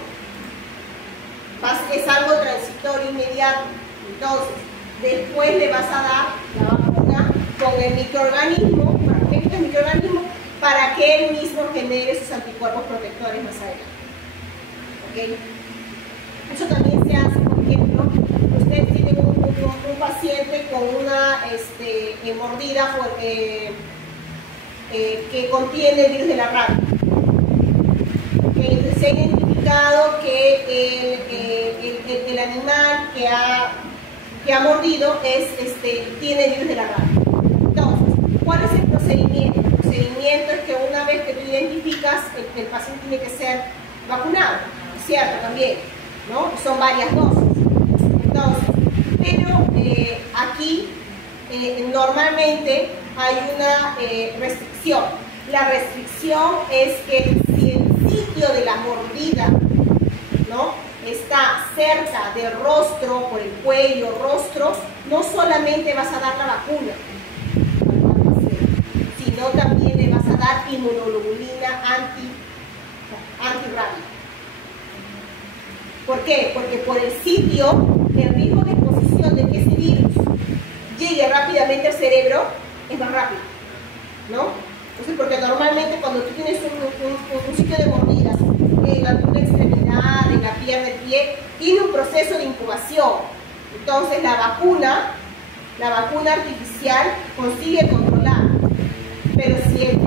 es algo transitorio inmediato. Entonces después le vas a dar la vacuna con el microorganismo para que él mismo genere sus anticuerpos protectores más adelante. ¿Okay? Eso también se hace, por ejemplo, ustedes tienen un paciente con una mordida que contiene el virus de la rabia. ¿Okay? Entonces se ha identificado que el animal que ha mordido tiene el virus de la rabia. Entonces, ¿cuál es el procedimiento? El procedimiento es que una vez que tú identificas, el paciente tiene que ser vacunado, ¿cierto? También, ¿no? Son varias dosis. Entonces, pero aquí normalmente hay una restricción. La restricción es que si el sitio de la mordida, ¿no?, está cerca del rostro, por el cuello, rostro, no solamente vas a dar la vacuna, sino también le vas a dar inmunoglobulina antirrábica. ¿Por qué? Porque por el sitio, el riesgo de exposición de que ese virus llegue rápidamente al cerebro es más rápido, ¿no? Entonces, porque normalmente cuando tú tienes un sitio de mordidas en alguna extremidad, en la pierna, del pie, tiene un proceso de incubación. Entonces, la vacuna artificial consigue controlar. Pero si el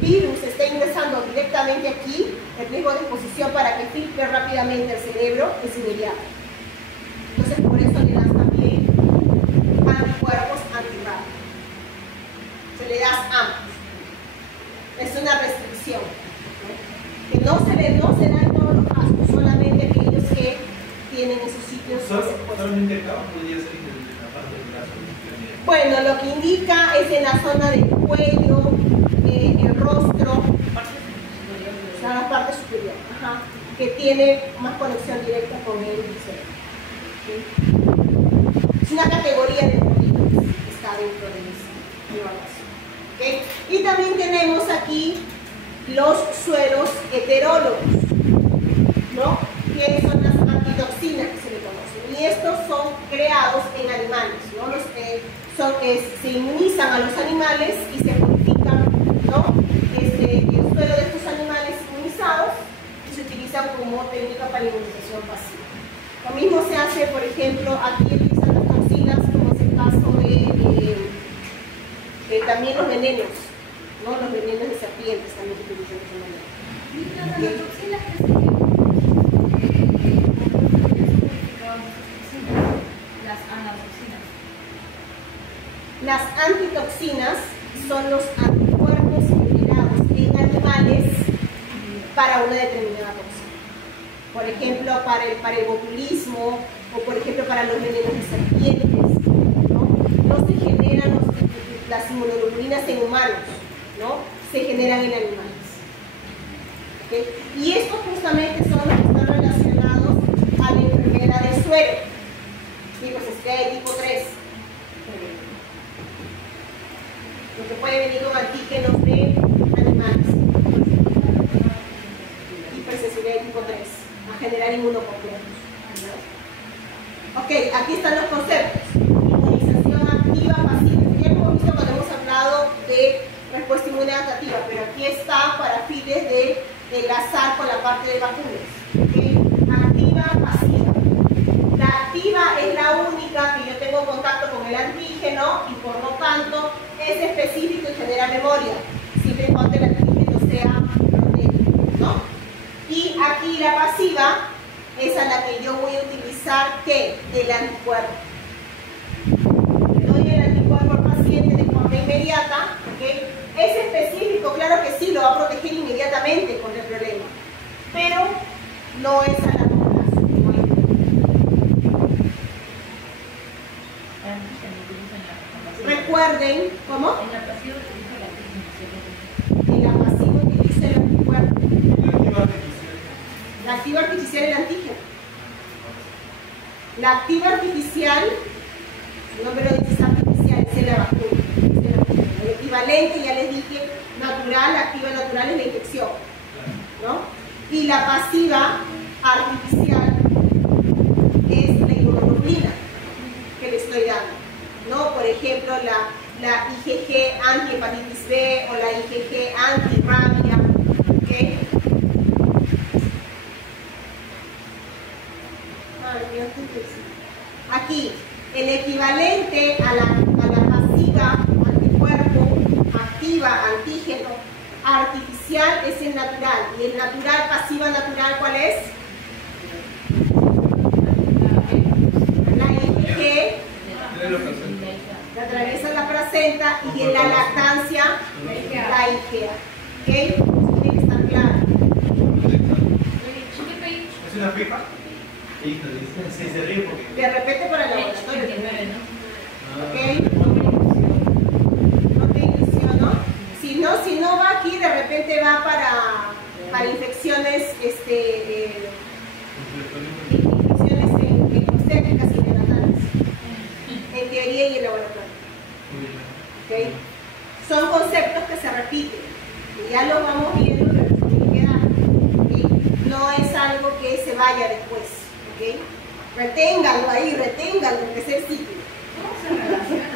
virus está ingresando directamente aquí, el riesgo de exposición para que filtre rápidamente al cerebro es inmediato. Entonces, por eso le das también anticuerpos antirrábicos. Se le das ambos. Es una restricción, ¿no? Que no se da en todos los casos, solamente aquellos que tienen esos sitios. Solamente acá podría ser en la parte del brazo. Bueno, lo que indica es en la zona del cuello, el rostro, o sea, la parte superior, que tiene más conexión directa con el cerebro. Es una categoría de mordidas que está dentro de esa evaluación. ¿Okay? Y también tenemos aquí los sueros heterólogos, ¿no? Que son las antitoxinas que se le conocen. Y estos son creados en animales, ¿no? Se inmunizan a los animales y se purifican, ¿no? El suero de estos animales inmunizados y se utilizan como técnica para inmunización pasiva. Lo mismo se hace, por ejemplo, aquí utilizan las toxinas, como es el caso de también los venenos, ¿no? Los venenos de serpientes también se utilizan de esa manera. ¿Las toxinas que se las anatoxinas? Las antitoxinas son los anticuerpos generados en animales para una determinada toxina. Por ejemplo, para el botulismo o por ejemplo para los venenos de serpientes, ¿no? No se generan las inmunoglobulinas en humanos, ¿no? Se generan en animales. ¿Okay? Y estos justamente son los que están relacionados a la enfermedad del suero, hipersensibilidad de tipo 3. Lo que puede venir con antígenos de animales. Hipersensibilidad de tipo 3, a generar inmunocomplejos. Ok, aquí están los conceptos. Inmunización activa, pasiva. Ya hemos visto cuando hemos hablado de respuesta inmune adaptativa, pero aquí está para fines de enlazar con la parte de vacunas. ¿Okay? Activa, pasiva. La activa es la única que yo tengo contacto con el antígeno y por lo tanto es específico y genera memoria. Siempre cuando el antígeno sea protéico, ¿no? Y aquí la pasiva es a la que yo voy a utilizar, ¿qué? El anticuerpo. Le doy el anticuerpo al paciente de forma inmediata, ¿ok? Es específico, claro que sí, lo va a proteger inmediatamente contra el problema, pero no es a largo plazo. No hay. Recuerden, ¿cómo? En la pasiva utiliza la técnica, En la pasiva utiliza el anticuerpo. La activa artificial. La activa artificial es el antígeno. La activa artificial, el nombre lo dice, es artificial, es la vacuna. El equivalente, ya les dije, natural, activa natural es la infección, ¿no? Y la pasiva artificial es la inmunoglobulina que le estoy dando, ¿no? Por ejemplo, la IgG anti-hepatitis B o la IgG anti-rabia, ¿ok? Aquí, el equivalente a la pasiva anticuerpo, activa antígeno, artificial es el natural. Y el natural, pasiva natural, ¿cuál es? La IgG, la atraviesa la placenta, y en la lactancia, la IgA. ¿Ok? Tiene que estar claro. ¿Es una pipa? Sí, se ríe porque. De repente por el laboratorio. ¿Ok? No te inició, ¿no? Si no va aquí, de repente va para infecciones, infecciones obstétricas y neonatales. En teoría y en laboratorio. ¿Ok? Son conceptos que se repiten. Y ya lo vamos viendo, pero se tiene que dar. ¿Ok? No es algo que se vaya después. ¿Ok? Reténganlo ahí, reténganlo, que es el ciclo. ¿Cómo se relaciona?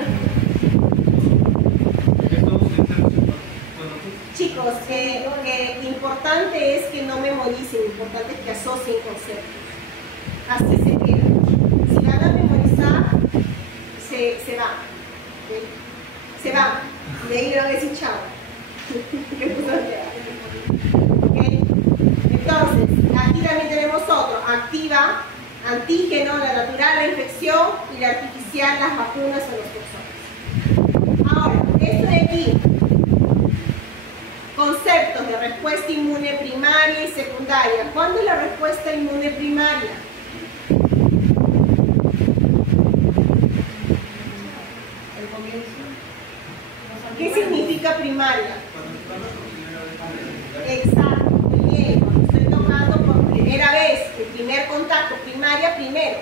Chicos, importante es que no memoricen, importante es que asocien conceptos. Así se queda. Si van a memorizar, se va. ¿Okay? Se va. Y de ahí le van a decir chao. ¿Okay? Entonces, aquí también tenemos otro. Activa, antígeno, la natural, la infección, y la artificial, las vacunas o los toxones. Ahora, esto de aquí. Conceptos de respuesta inmune primaria y secundaria. ¿Cuándo es la respuesta inmune primaria? El comienzo. ¿Qué significa primaria? Exacto, muy bien. Cuando estoy tomando por primera vez, el primer contacto, primaria primero.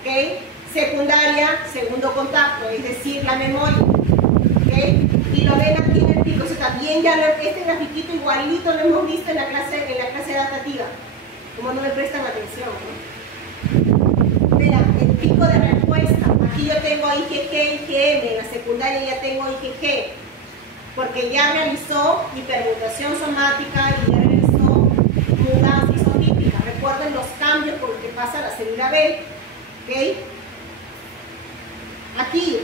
¿Ok? Secundaria, segundo contacto, es decir, la memoria. ¿Ok? Y lo ven aquí en el pico, eso también ya este grafiquito igualito lo hemos visto en la clase adaptativa. Como no me prestan atención, ¿no? Vean, el pico de respuesta. Aquí yo tengo IgG, IgM, en la secundaria ya tengo IgG, porque ya realizó hipermutación somática y ya realizó mudanza isotípica. Recuerden los cambios por los que pasa la célula B. ¿Ok? Aquí.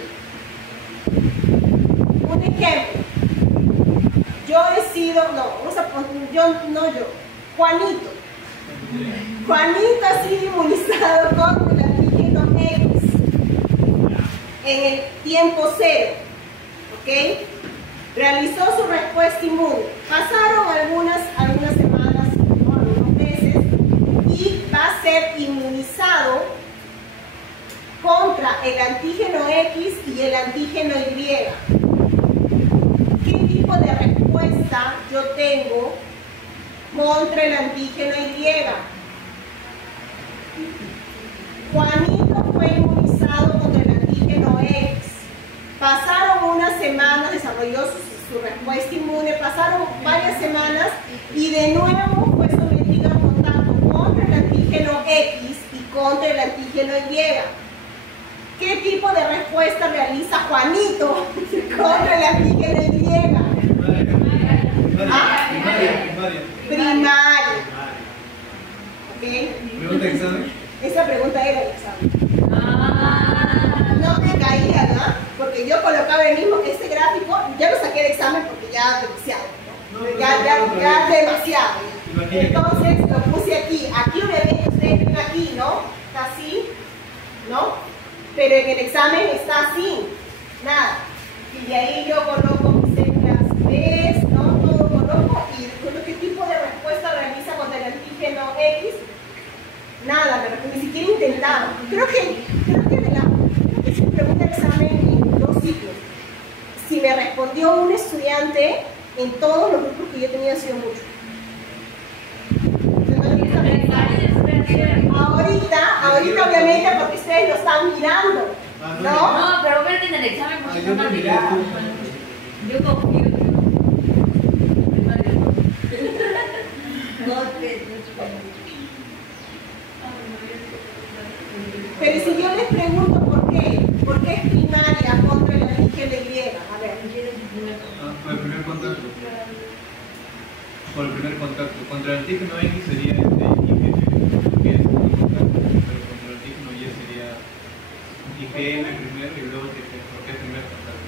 Un ejemplo, yo he sido, Juanito ha sido inmunizado contra el antígeno X en el tiempo cero, ¿ok? Realizó su respuesta inmune, pasaron algunas semanas, ¿no? Algunos meses, y va a ser inmunizado contra el antígeno X y el antígeno Y. ¿Qué tipo de respuesta yo tengo contra el antígeno Y? Juanito fue inmunizado contra el antígeno X. Pasaron unas semanas, desarrolló su respuesta inmune, pasaron varias semanas y de nuevo fue sometido a contacto contra el antígeno X y contra el antígeno Y. ¿Qué tipo de respuesta realiza Juanito contra el antígeno Y? Primaria. ¿Ok? ¿Pregunta de examen? Esa pregunta era el examen. No me caía, ¿no? Porque yo colocaba el mismo, este gráfico, ya lo saqué de examen porque ya demasiado. Ya demasiado. Imagínate. Entonces lo puse aquí. Aquí obviamente ustedes ven aquí, ¿no? Está así, ¿no? Pero en el examen está así, nada. Y de ahí yo coloco mis células B, ¿no? Todo coloco y descubro qué tipo de respuesta realiza con el antígeno X. Nada, ni siquiera intentado. Creo que se pregunta el examen en 2 ciclos. Si me respondió un estudiante, en todos los grupos que yo tenía ha sido mucho. Ahorita obviamente porque ustedes lo están mirando, ¿no? No, pero ver que en el examen pues yo me miré tú. Yo confío. Pero si yo les pregunto por qué es primaria contra el antígeno Y, a ver. Por el primer contacto. Por el primer contacto. Contra el antígeno X sería IgG, que es el contacto, pero contra el antígeno Y sería IgM primero y luego IgG, porque es primer contacto.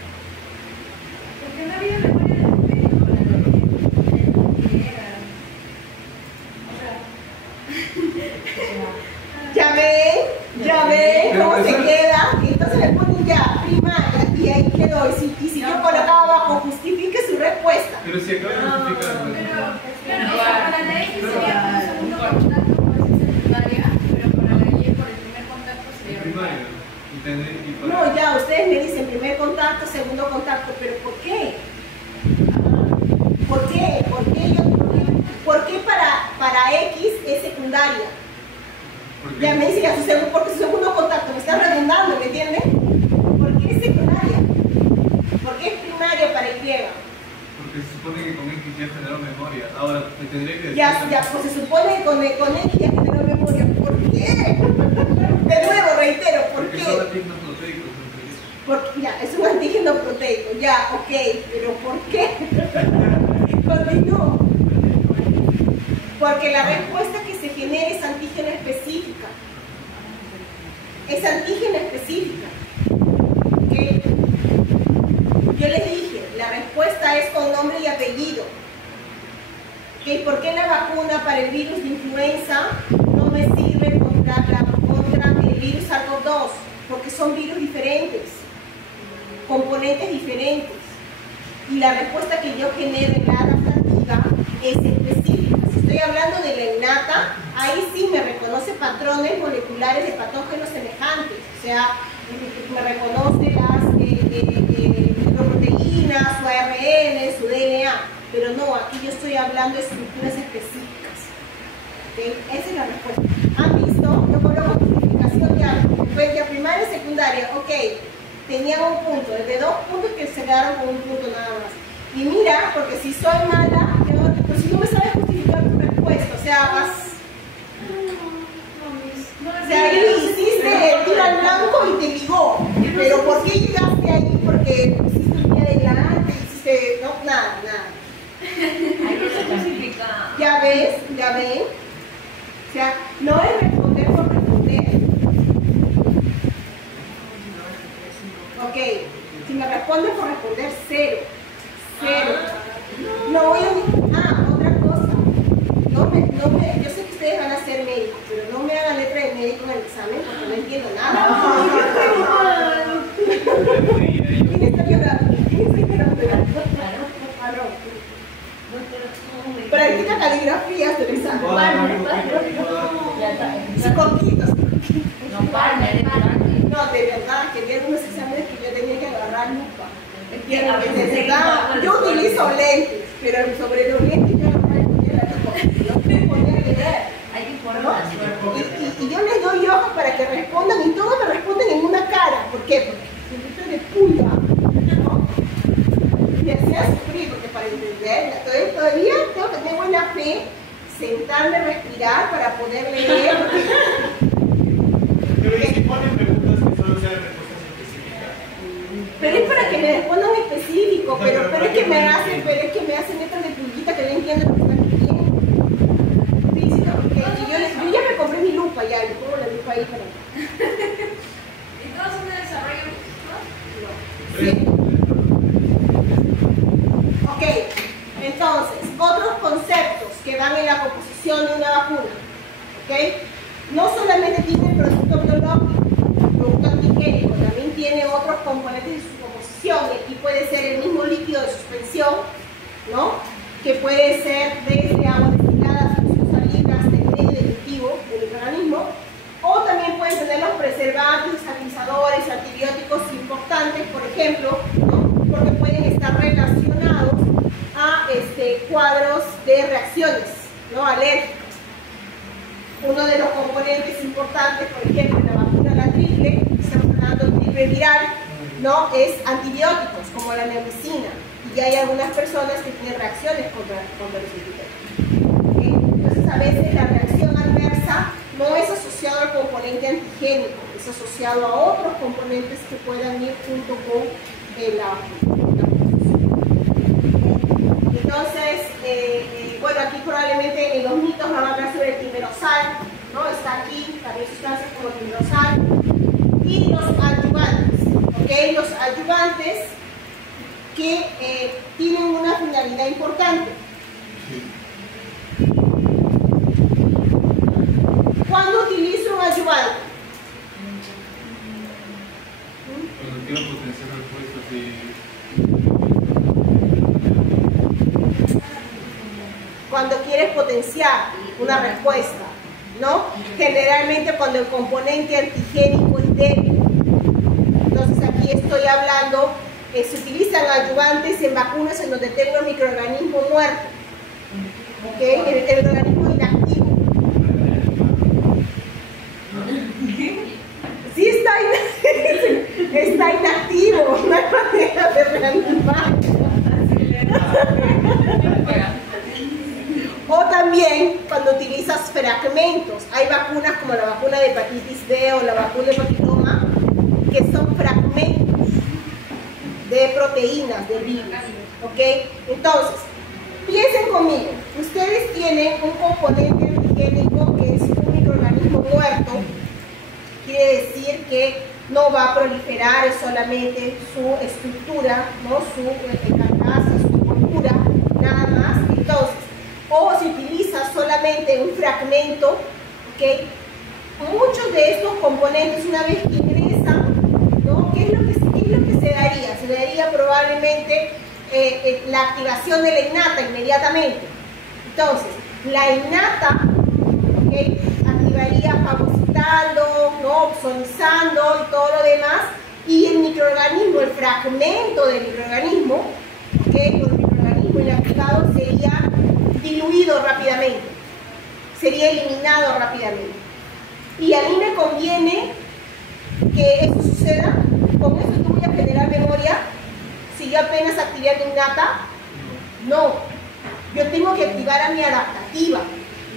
Porque no había memoria de médico para lo que era. Ya ven cómo se queda. Entonces me ponen ya primaria y ahí quedó. Y si yo colocaba abajo, justifique su respuesta. Pero si acaba de justificar. Pero para la X sería como segundo contacto por esa secundaria, pero para la Y por el primer contacto sería Primaria. No, ya, ustedes me dicen primer contacto, segundo contacto, pero ¿por qué? ¿Por qué? ¿Por qué para X es secundaria? Ya me dicen porque su segundo contacto, me están redundando, ¿me entienden? ¿Por qué es secundaria? ¿Por qué es primaria para Y? Porque se supone que con X ya generó memoria. Ahora, me tendría que decir. Ya, pues se supone que con X ya generó memoria. ¿Por qué? De nuevo, reitero, ¿por Porque qué? son antígenos proteicos. Porque ya, es un antígeno proteico, ya, ok, pero ¿por qué? Continúo. Porque la respuesta que se genera es antígeno específica. Es antígeno específica. ¿Okay? Yo les dije, la respuesta es con nombre y apellido. ¿Okay? ¿Por qué la vacuna para el virus de influenza no me sirve contra el virus SARS-CoV-2? Porque son virus diferentes, componentes diferentes. Y la respuesta que yo genero en la adaptativa es específica. Si estoy hablando de la innata, ahí sí me reconoce patrones moleculares de patógenos semejantes. O sea, me reconoce las proteínas, su ARN, su DNA. Pero no, aquí yo estoy hablando de estructuras específicas. ¿Okay? Esa es la respuesta. ¿Han visto? Yo coloco justificación ya primaria y secundaria. Ok, tenían un punto, desde 2 puntos que se quedaron con un punto nada más. Y mira, porque si soy mala, pues si no me sabes justificar tu respuesta, o sea, vas... O sea, ahí hiciste el tiro al blanco y te ligó. Pero ¿por qué llegaste ahí? Porque hiciste un día adelante, hiciste... No, nada. Ya ven. O sea, no es responder por responder. Ok, si me responden por responder, 0. No voy a... otra cosa. Yo sé que ustedes van a ser médicos, pero no me hagan letra de médico en el examen porque no entiendo nada. ¿Quién está llorando? Practica caligrafía, Teresa. Psicoquitos. No, de verdad, que había algunos exámenes que yo tenía que agarrar lupa. De verdad, yo utilizo lentes, pero sobre los lentes yo no me ponía a leer. Y yo les doy hojas para que respondan y todos me responden en una cara. ¿Por qué? Porque siempre de punta, ¿no? Me hacía sufrir porque para entenderla, todavía tengo que tener buena fe, sentarme, respirar para poder leer. Pero ¿y si ponen preguntas que solo sean respuestas específicas? Pero es para que me respondan específico, pero es que me hacen letras de pulguita que no entiendo lo que están escribiendo. Sí, porque yo ya me compré mi lupa, ya, le pongo la lupa ahí para... ¿Y todos son de desarrollo? Sí. Ok, entonces, dan en la composición de una vacuna. ¿Okay? No solamente tiene el producto biológico, el producto antigénico, también tiene otros componentes de su composición. Y aquí puede ser el mismo líquido de suspensión, ¿no? Que puede ser desde agua destilada, solución salina, hasta el medio digestivo del organismo. O también pueden tener los preservantes, estabilizadores, antibióticos importantes, por ejemplo, ¿no? Porque pueden estar relacionados a cuadros de reacciones, ¿no? Alérgicas. Uno de los componentes importantes, por ejemplo, en la vacuna la triple, estamos hablando de triple viral, ¿no? Es antibióticos, como la neomicina. Y hay algunas personas que tienen reacciones contra los antibióticos. Entonces, a veces la reacción adversa no es asociado al componente antigénico, es asociado a otros componentes que puedan ir junto con la vacuna. Entonces, bueno, aquí probablemente en los mitos van a hablar sobre el timerosal, ¿no? Está aquí, también sustancias como el timerosal. Y los adyuvantes, ¿ok? Los adyuvantes que tienen una finalidad importante. ¿Cuándo utilizo un adyuvante? Cuando quiero potenciar respuestas y... Cuando quieres potenciar una respuesta, ¿no? Generalmente cuando el componente antigénico es débil. Entonces aquí estoy hablando, se utilizan adyuvantes en vacunas en donde tengo el microorganismo muerto, ¿ok? El organismo inactivo. Sí está inactivo, no hay manera de reanimarlo. O también cuando utilizas fragmentos. Hay vacunas como la vacuna de hepatitis B o la vacuna de papiloma que son fragmentos de proteínas del virus. ¿Ok? Entonces, piensen conmigo. Ustedes tienen un componente antigénico que es un microorganismo muerto. Quiere decir que no va a proliferar, es solamente su estructura, ¿no? Su carcasa, su estructura, nada más. Entonces, o se utiliza solamente un fragmento, ¿ok? Muchos de estos componentes, una vez que ingresan, ¿no? ¿Qué es lo que se daría? Se daría probablemente la activación de la innata inmediatamente. Entonces, la innata, ¿ok? Activaría fagocitando, ¿no? Opsonizando y todo lo demás, y el microorganismo, el fragmento del microorganismo, ¿ok? El microorganismo inactivado sería diluido rápidamente, sería eliminado rápidamente. Y a mí me conviene que eso suceda. Con eso yo voy a generar memoria. Si yo apenas activé mi innata, no. Yo tengo que activar a mi adaptativa.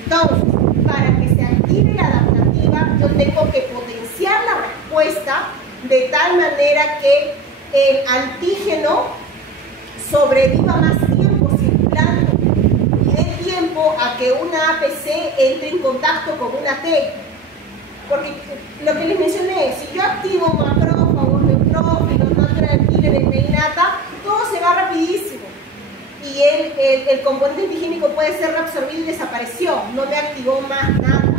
Entonces, para que se active la adaptativa, yo tengo que potenciar la respuesta de tal manera que el antígeno sobreviva más tiempo circulando y dé tiempo a que una APC entre en contacto con una T. Porque lo que les mencioné, si yo activo macrófagos, neutrófilos, neutrofilos, innata, todo se va rapidísimo. Y el componente antigénico puede ser reabsorbido y desapareció. No me activó más nada.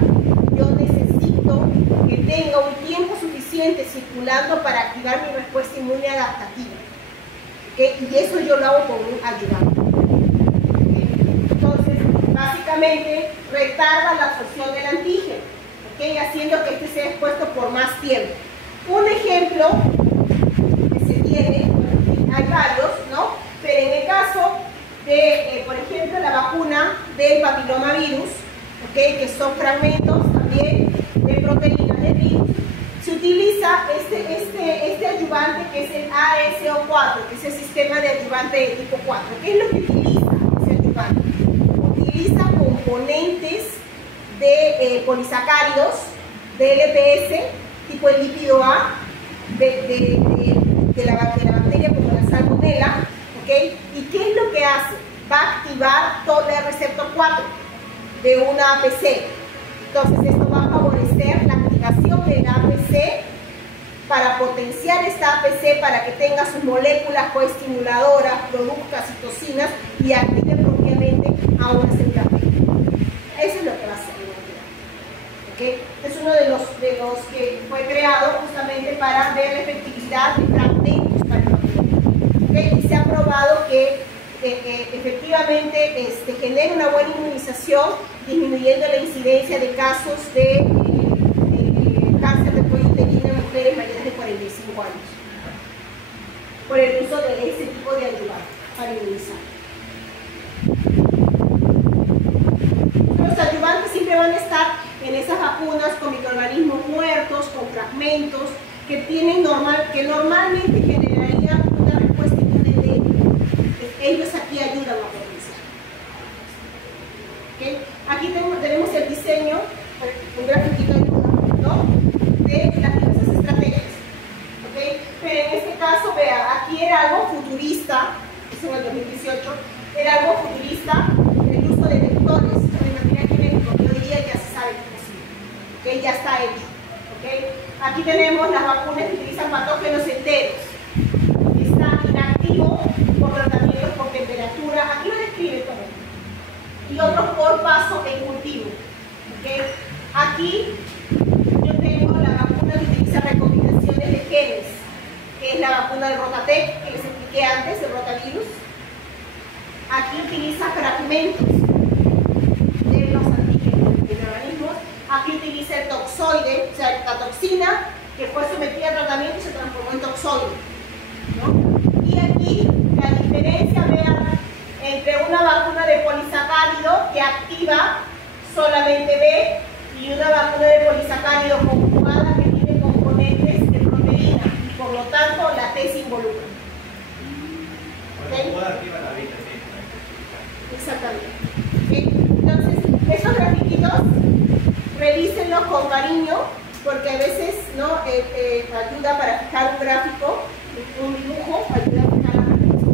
Yo necesito que tenga un tiempo suficiente circulando para activar mi respuesta inmune adaptativa. ¿Okay? Y eso yo lo hago con un ayudante. ¿Okay? Entonces, básicamente, retarda la absorción del antígeno. ¿Okay? Haciendo que este sea expuesto por más tiempo. Un ejemplo que se tiene, hay varios, ¿no? Pero en el caso de, por ejemplo, la vacuna del papilomavirus, ¿okay? Que son fragmentos también de proteínas del virus, se utiliza este adyuvante que es el ASO4, que es el sistema de adyuvante de tipo 4. ¿Qué es lo que utiliza ese adyuvante? Utiliza componentes de polisacáridos, de LPS, tipo el lípido A, de la bacteria como la salmonella, ¿okay? ¿Y qué es lo que hace? Va a activar todo el receptor 4 de una APC. Entonces esto va a favorecer la activación de la APC para potenciar esta APC para que tenga sus moléculas coestimuladoras, produzca citocinas y active propiamente a una célula T. eso es lo que va a hacer el inoculante. ¿Okay? Es uno de los que fue creado justamente para ver la efectividad de fragmentos para el inoculante. ¿Okay? Y se ha probado que efectivamente genera una buena inmunización, disminuyendo la incidencia de casos de cáncer de cuello uterino en mujeres mayores de 45 años, por el uso de ese tipo de ayudante para inmunizar. Los ayudantes siempre van a estar en esas vacunas con microorganismos muertos, con fragmentos, que normalmente generarían una respuesta inmune débil. Ellos aquí ayudan a potenciar. ¿Okay? Aquí tenemos el diseño, un grafiquito ayuda, ¿no? De las diversas estrategias. ¿Okay? Pero en este caso, vea, aquí era algo futurista, eso en el 2018, era algo futurista, el uso de vectores de material genético, que hoy día ya se sabe que es posible. ¿Okay? Ya está hecho. ¿Okay? Aquí tenemos las vacunas que utilizan patógenos enteros. Está inactivo por tratamientos por temperatura, aquí lo describe todo, y otros por paso en cultivo. ¿Okay? Aquí yo tengo la vacuna que utiliza recombinaciones de genes, que es la vacuna del Rotatec, que les expliqué antes, el rotavirus. Aquí utiliza fragmentos de los antígenos de microorganismos. Aquí utiliza el toxoide, o sea, la toxina que fue sometida a tratamiento y se transformó en toxoide, ¿no? Y aquí la diferencia, vean, entre una vacuna de polisacárido que activa solamente B y una vacuna de polisacárido conjugada que tiene componentes de proteína y por lo tanto la T se involucra. ¿Okay? Exactamente. ¿Okay? Entonces, estos grafiquitos, revísenlos con cariño, porque a veces ¿no? ayuda para fijar un gráfico, un dibujo, ayuda a fijar las referencias.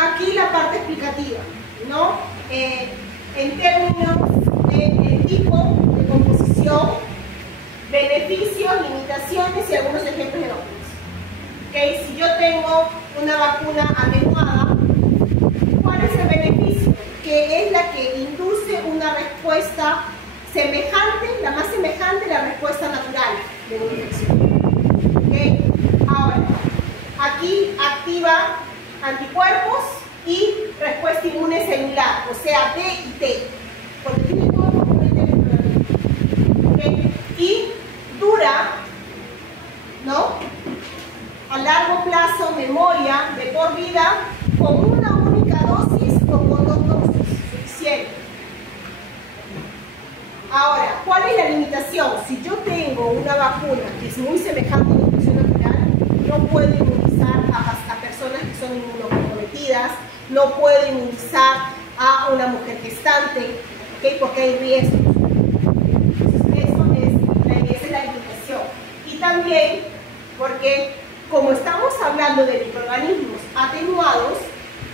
Aquí la parte explicativa, ¿no? En términos de tipo, de composición, beneficios, limitaciones y algunos ejemplos de vacunas. ¿Okay? Si yo tengo una vacuna atenuada, ¿cuál es el beneficio? Que es la que induce una respuesta semejante, la más semejante a la respuesta natural de una infección. ¿Okay? Ahora, aquí activa anticuerpos y respuesta inmune celular, o sea, B y T, porque tiene todo componente electrónico. ¿Okay? Y dura, ¿no? A largo plazo, memoria de por vida, con una única dosis o con dos dosis, suficiente. Ahora, ¿cuál es la limitación? Si yo tengo una vacuna que es muy semejante a una infección natural, no puedo inmunizar a personas que son inmunocomprometidas, no puedo inmunizar a una mujer gestante, ¿okay? Porque hay riesgos. Entonces, esa es la limitación. Y también porque, como estamos hablando de microorganismos atenuados,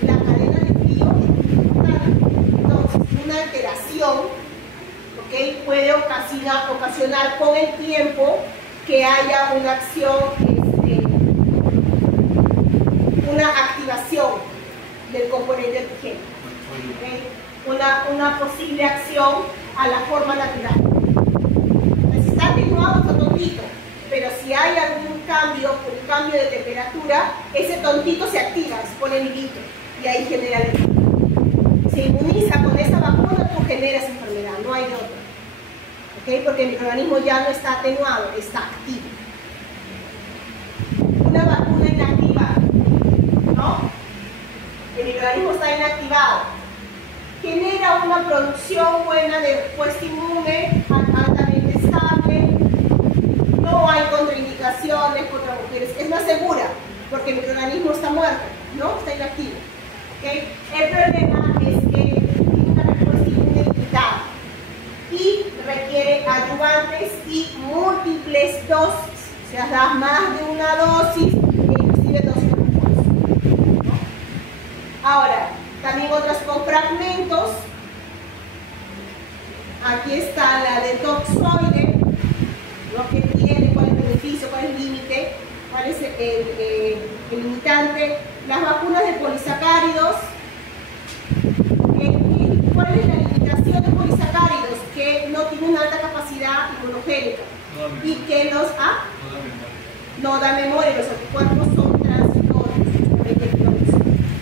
la cadena de frío es muy importante. Entonces, una alteración, ¿okay? Puede ocasionar con el tiempo que haya una acción, una activación del componente antigénico, ¿okay? Una posible acción a la forma natural. Entonces, está atenuado, está tontito, pero si hay algún cambio, un cambio de temperatura, ese tontito se activa, se pone vivito y ahí genera el efecto. Se inmuniza con esa vacuna, tú generas enfermedad, no hay otra. ¿Okay? Porque el microorganismo ya no está atenuado, está activo. Una vacuna inactiva, ¿no? El microorganismo está inactivado. Genera una producción buena de respuesta inmune, altamente estable, no hay contraindicaciones contra mujeres, es más segura, porque el microorganismo está muerto, ¿no? Está inactivo. ¿Okay? El problema es que tiene una respuesta inmune limitada y requiere ayudantes y múltiples dosis. O sea, das más de una dosis, inclusive dosis de refuerzo, ¿no? Ahora, también otras con fragmentos. Aquí está la de toxoide, lo que tiene, cuál es el beneficio, cuál es el límite, cuál es el limitante. Las vacunas de polisacáridos, ¿cuál es la limitación de polisacáridos? Que no tienen una alta capacidad inmunogénica y que los no da memoria, los anticuerpos son transitorios,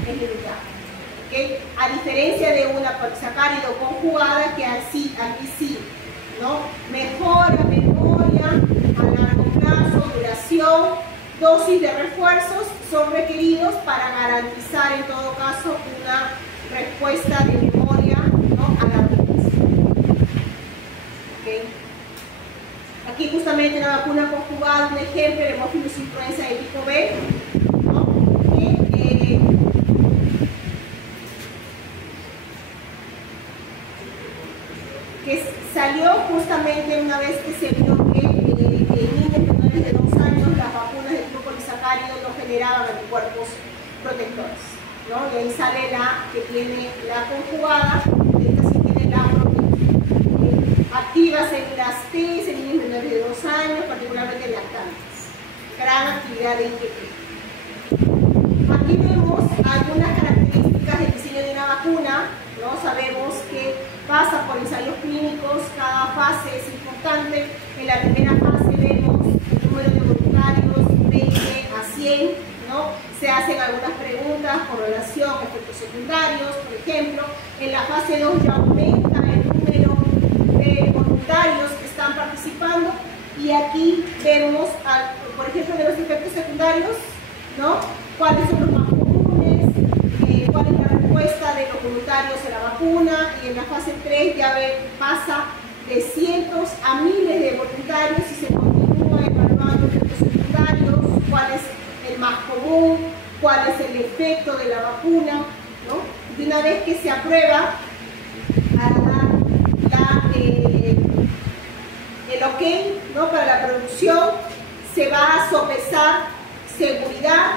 es limitado. ¿Okay? A diferencia de una polisacárido conjugada que aquí sí, ¿no? Mejora memoria a largo plazo, duración, dosis de refuerzos son requeridos para garantizar en todo caso una respuesta de memoria, ¿no? A largo plazo. ¿Okay? Aquí justamente una vacuna conjugada, un ejemplo de Haemophilus influenza de tipo B, ¿no? Que salió justamente una vez que se vio que en niños menores de 2 años las vacunas de tipo polisacárido no generaban anticuerpos protectores, ¿no? Y ahí sale la que tiene la conjugada, esta sí tiene la activa células T en niños menores de 2 años, particularmente lactantes. Gran actividad de IgG. Aquí vemos algunas características del diseño de una vacuna, ¿no? Sabemos que pasa por ensayos clínicos, cada fase es importante. En la primera fase vemos el número de voluntarios, 20 a 100, ¿no? Se hacen algunas preguntas con relación a efectos secundarios, por ejemplo. En la fase 2 ya aumenta el número de voluntarios que están participando y aquí vemos, por ejemplo, de los efectos secundarios, ¿no? ¿Cuáles son los más comunes? ¿Cuál es la respuesta de los voluntarios a la vacuna? Y en la fase 3 ya pasa de cientos a miles de voluntarios y se continúa evaluando efectos secundarios, cuál es el más común, cuál es el efecto de la vacuna, ¿no? Y una vez que se aprueba, para dar el ok, ¿no? Para la producción, se va a sopesar seguridad,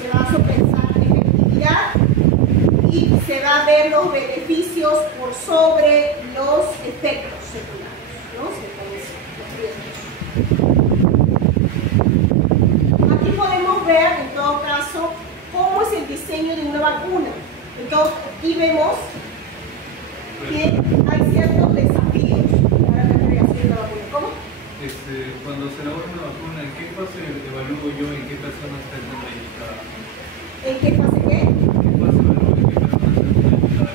se va a sopesar efectividad y se va a ver los beneficios por sobre los efectos secundarios, ¿no? Aquí podemos ver, en todo caso, cómo es el diseño de una vacuna. Entonces, aquí vemos que hay ciertos desafíos para la creación de la vacuna. ¿Cómo? Cuando se elabora una vacuna, ¿en qué fase evalúo yo en qué personas está indicada? ¿En qué fase qué? ¿En qué fase evalúo en qué personas está indicada?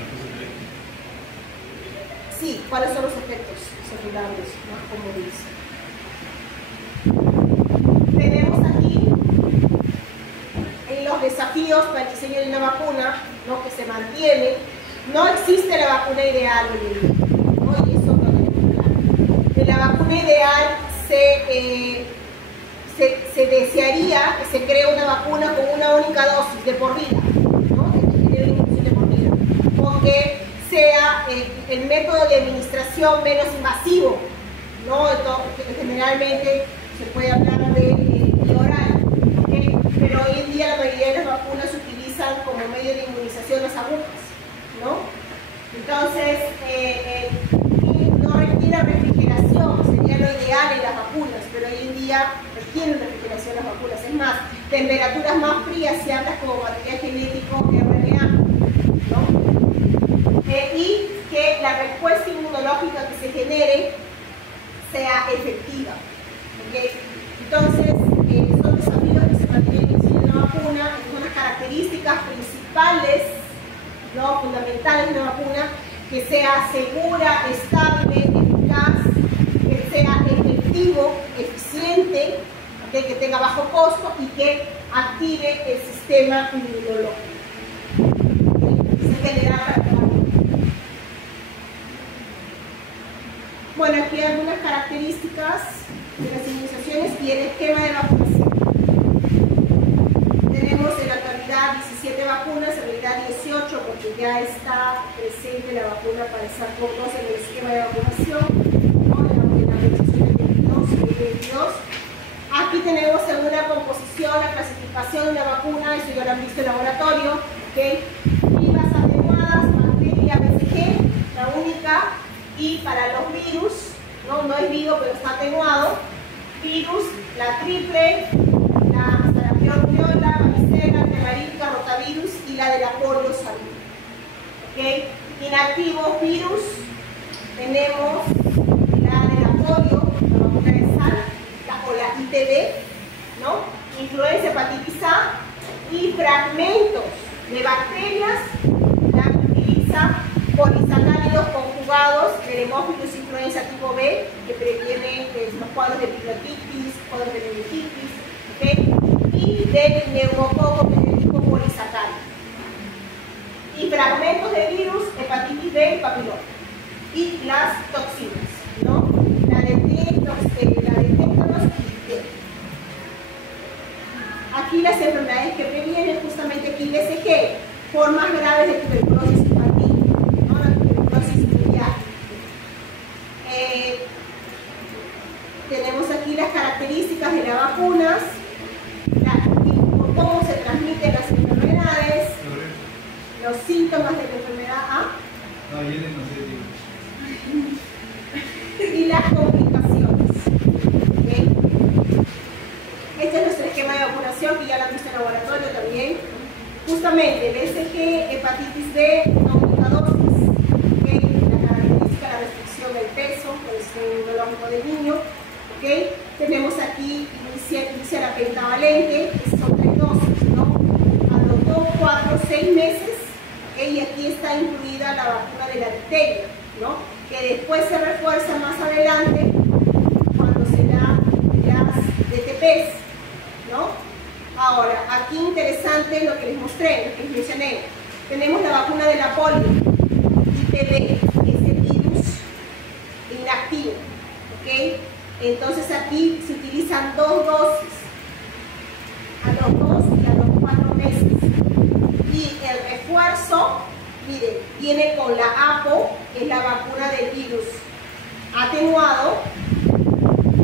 Sí, ¿cuáles son los efectos secundarios, ¿no? Como dice. Tenemos aquí en los desafíos para el diseño de una vacuna, ¿no? Que se mantiene. No existe la vacuna ideal hoy en día, ¿no? Y eso lo tenemos claro. En la vacuna ideal se desearía que se cree una vacuna con una única dosis de por vida, ¿no? Que genere una infusión de por vida, porque sea el método de administración menos invasivo, ¿no? Entonces, generalmente se puede hablar de vía oral, ¿okay? Pero hoy en día la mayoría de las vacunas se utilizan como medio de inmunización las agujas, ¿no? Entonces, no requiere refrigeración, sería lo ideal en las vacunas, pero hoy en día requieren refrigeración las vacunas. Es más, temperaturas más frías si hablas como material genético RNA, ¿no? Y que la respuesta inmunológica que se genere sea efectiva. ¿Okay? Entonces, son desafíos que se mantienen en el diseño de una vacuna, son las características principales, ¿no? Fundamentales de una vacuna, que sea segura, estable, eficaz, que sea efectivo, eficiente, ¿okay? Que tenga bajo costo y que active el sistema inmunológico. Se genera para la vacuna. Bueno, aquí hay algunas características de las inmunizaciones y el esquema de vacunación. Tenemos en la actualidad 17 vacunas, en realidad 18 porque ya está presente la vacuna para el SARS-CoV-2 en el esquema de vacunación, ¿no? En la organización del 22 y 22. Aquí tenemos en una composición la clasificación de una vacuna, eso ya lo han visto en el laboratorio, ¿okay? Vivas atenuadas, bacteria BCG, la única, y para los virus, no es vivo pero está atenuado, virus, la triple, la Staphylococcus aureus, Inactivos virus, tenemos la de la polio, la vacuna de sal, o la ITB, ¿no? Influenza, hepatitis A, y fragmentos de bacterias, la utiliza polisacáridos conjugados del Haemophilus influenza tipo B, que previene los cuadros de pilotitis, cuadros de meningitis, ¿okay? Y del neumococo, que es de tipo polisacárido. Y fragmentos de virus, hepatitis B y papiloma. Y las toxinas, ¿no? La de tétanos y D. Aquí las enfermedades que previenen, justamente aquí BCG, formas graves de tuberculosis infantil, ¿no? La tuberculosis mundial. Tenemos aquí las características de las vacunas, cómo se transmiten las enfermedades, los síntomas de la enfermedad y las complicaciones. ¿Okay? Este es nuestro esquema de vacunación, que ya lo han visto en el laboratorio también. Justamente, BCG, hepatitis B, una única dosis. ¿Okay? La característica, la restricción del peso, el sistema inmunológico del niño. ¿Okay? Tenemos aquí, inicia la pentavalente, que son 3 dosis, ¿no? A los 2, 4, 6 meses. ¿Okay? Y aquí está incluida la vacuna de la difteria, ¿no? Que después se refuerza más adelante cuando se da las DTPs, ¿no? Ahora, aquí interesante lo que les mostré, lo que les mencioné. Tenemos la vacuna de la polio, IPV, que es el virus inactivo, ¿ok? Entonces aquí se utilizan 2 dosis, a los 2 y a los 4 meses. Y el refuerzo, miren, viene con la APO, que es la vacuna del virus atenuado,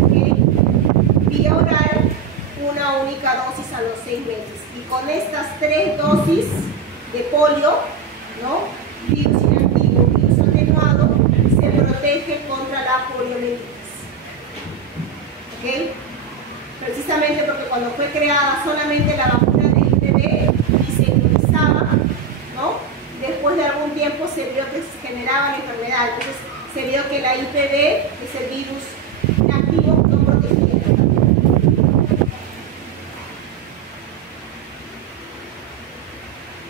¿okay? Vía oral, una única dosis a los 6 meses. Y con estas 3 dosis de polio, ¿no? Virus inactivo, virus atenuado, se protege contra la poliomielitis. ¿Okay? Precisamente porque cuando fue creada solamente la vacuna de IPV y se utilizaba, ¿no? Después de algún tiempo se vio que se generaba la enfermedad, entonces se vio que la IPV, que es el virus inactivo, no protegía.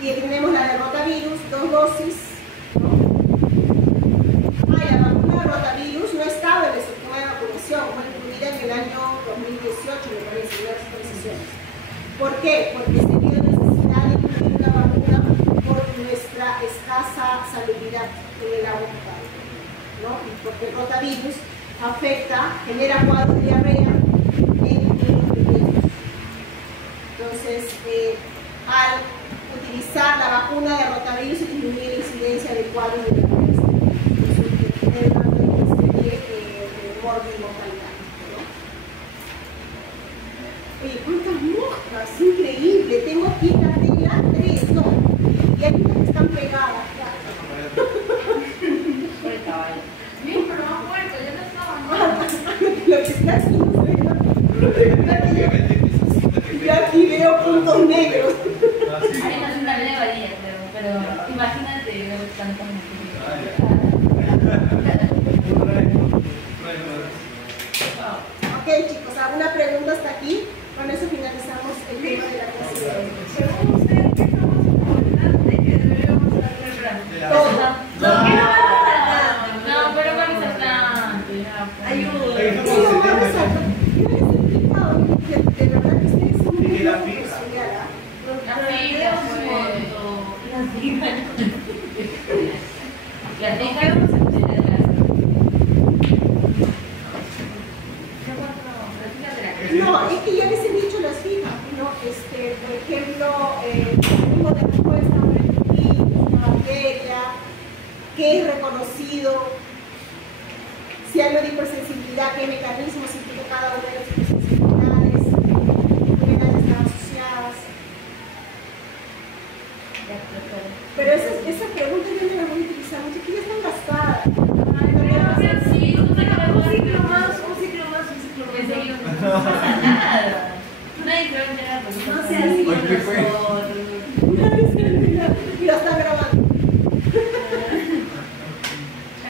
Y aquí tenemos la de rotavirus, 2 dosis, ¿no? La vacuna de rotavirus no estaba en el sistema de vacunación, fue incluida en el año 2018, me parece, en las actualizaciones. ¿Por qué? Porque se vio necesidad de incluir la vacuna por nuestra escasa salubridad en el agua potable, ¿no? Y porque el rotavirus afecta, genera cuadros de diarrea en niños pequeños. Entonces, al utilizar la vacuna de rotavirus se disminuye la incidencia de cuadros de diarrea, el rango de morbo y mortalidad, ¿no? Oye, ¿cuántas moscas? Increíble. Tengo aquí la tela 3, no, y hay unas que están pegadas. Por el caballo. Bien, pero no ha muerto, ya no estaba. Lo que está aquí no se ve. Yo aquí veo puntos negros. Ahí no es una levadilla, pero imagínate ver tantas mujeres. Ok, chicos, ¿alguna pregunta hasta aquí? Con eso finalizamos el tema de la clase. Según usted, ¿qué es lo más importante que deberíamos hacer? Todo. No, ¿qué no va a faltar? No, pero vamos a estar. Ayuda. Sí, lo vamos a hacer. Yo les he explicado que de verdad que ustedes son muy la buenos fija. estudiar, ¿ah? Las dejamos en No, es que ya les he dicho las fijas, ¿no? Por ejemplo, mecanismo de respuesta a una bacteria, que es reconocido, si hay una hipersensibilidad, qué mecanismos implica cada una de las hipersensibilidades, qué enfermedades están asociadas. Pero esas preguntas yo no las voy a utilizar mucho, que ya están gastadas. Un ciclo más. No pasa nada. Nadie te va a enterar porque No seas así con ¿Qué fue? nosotros. Y lo están grabando.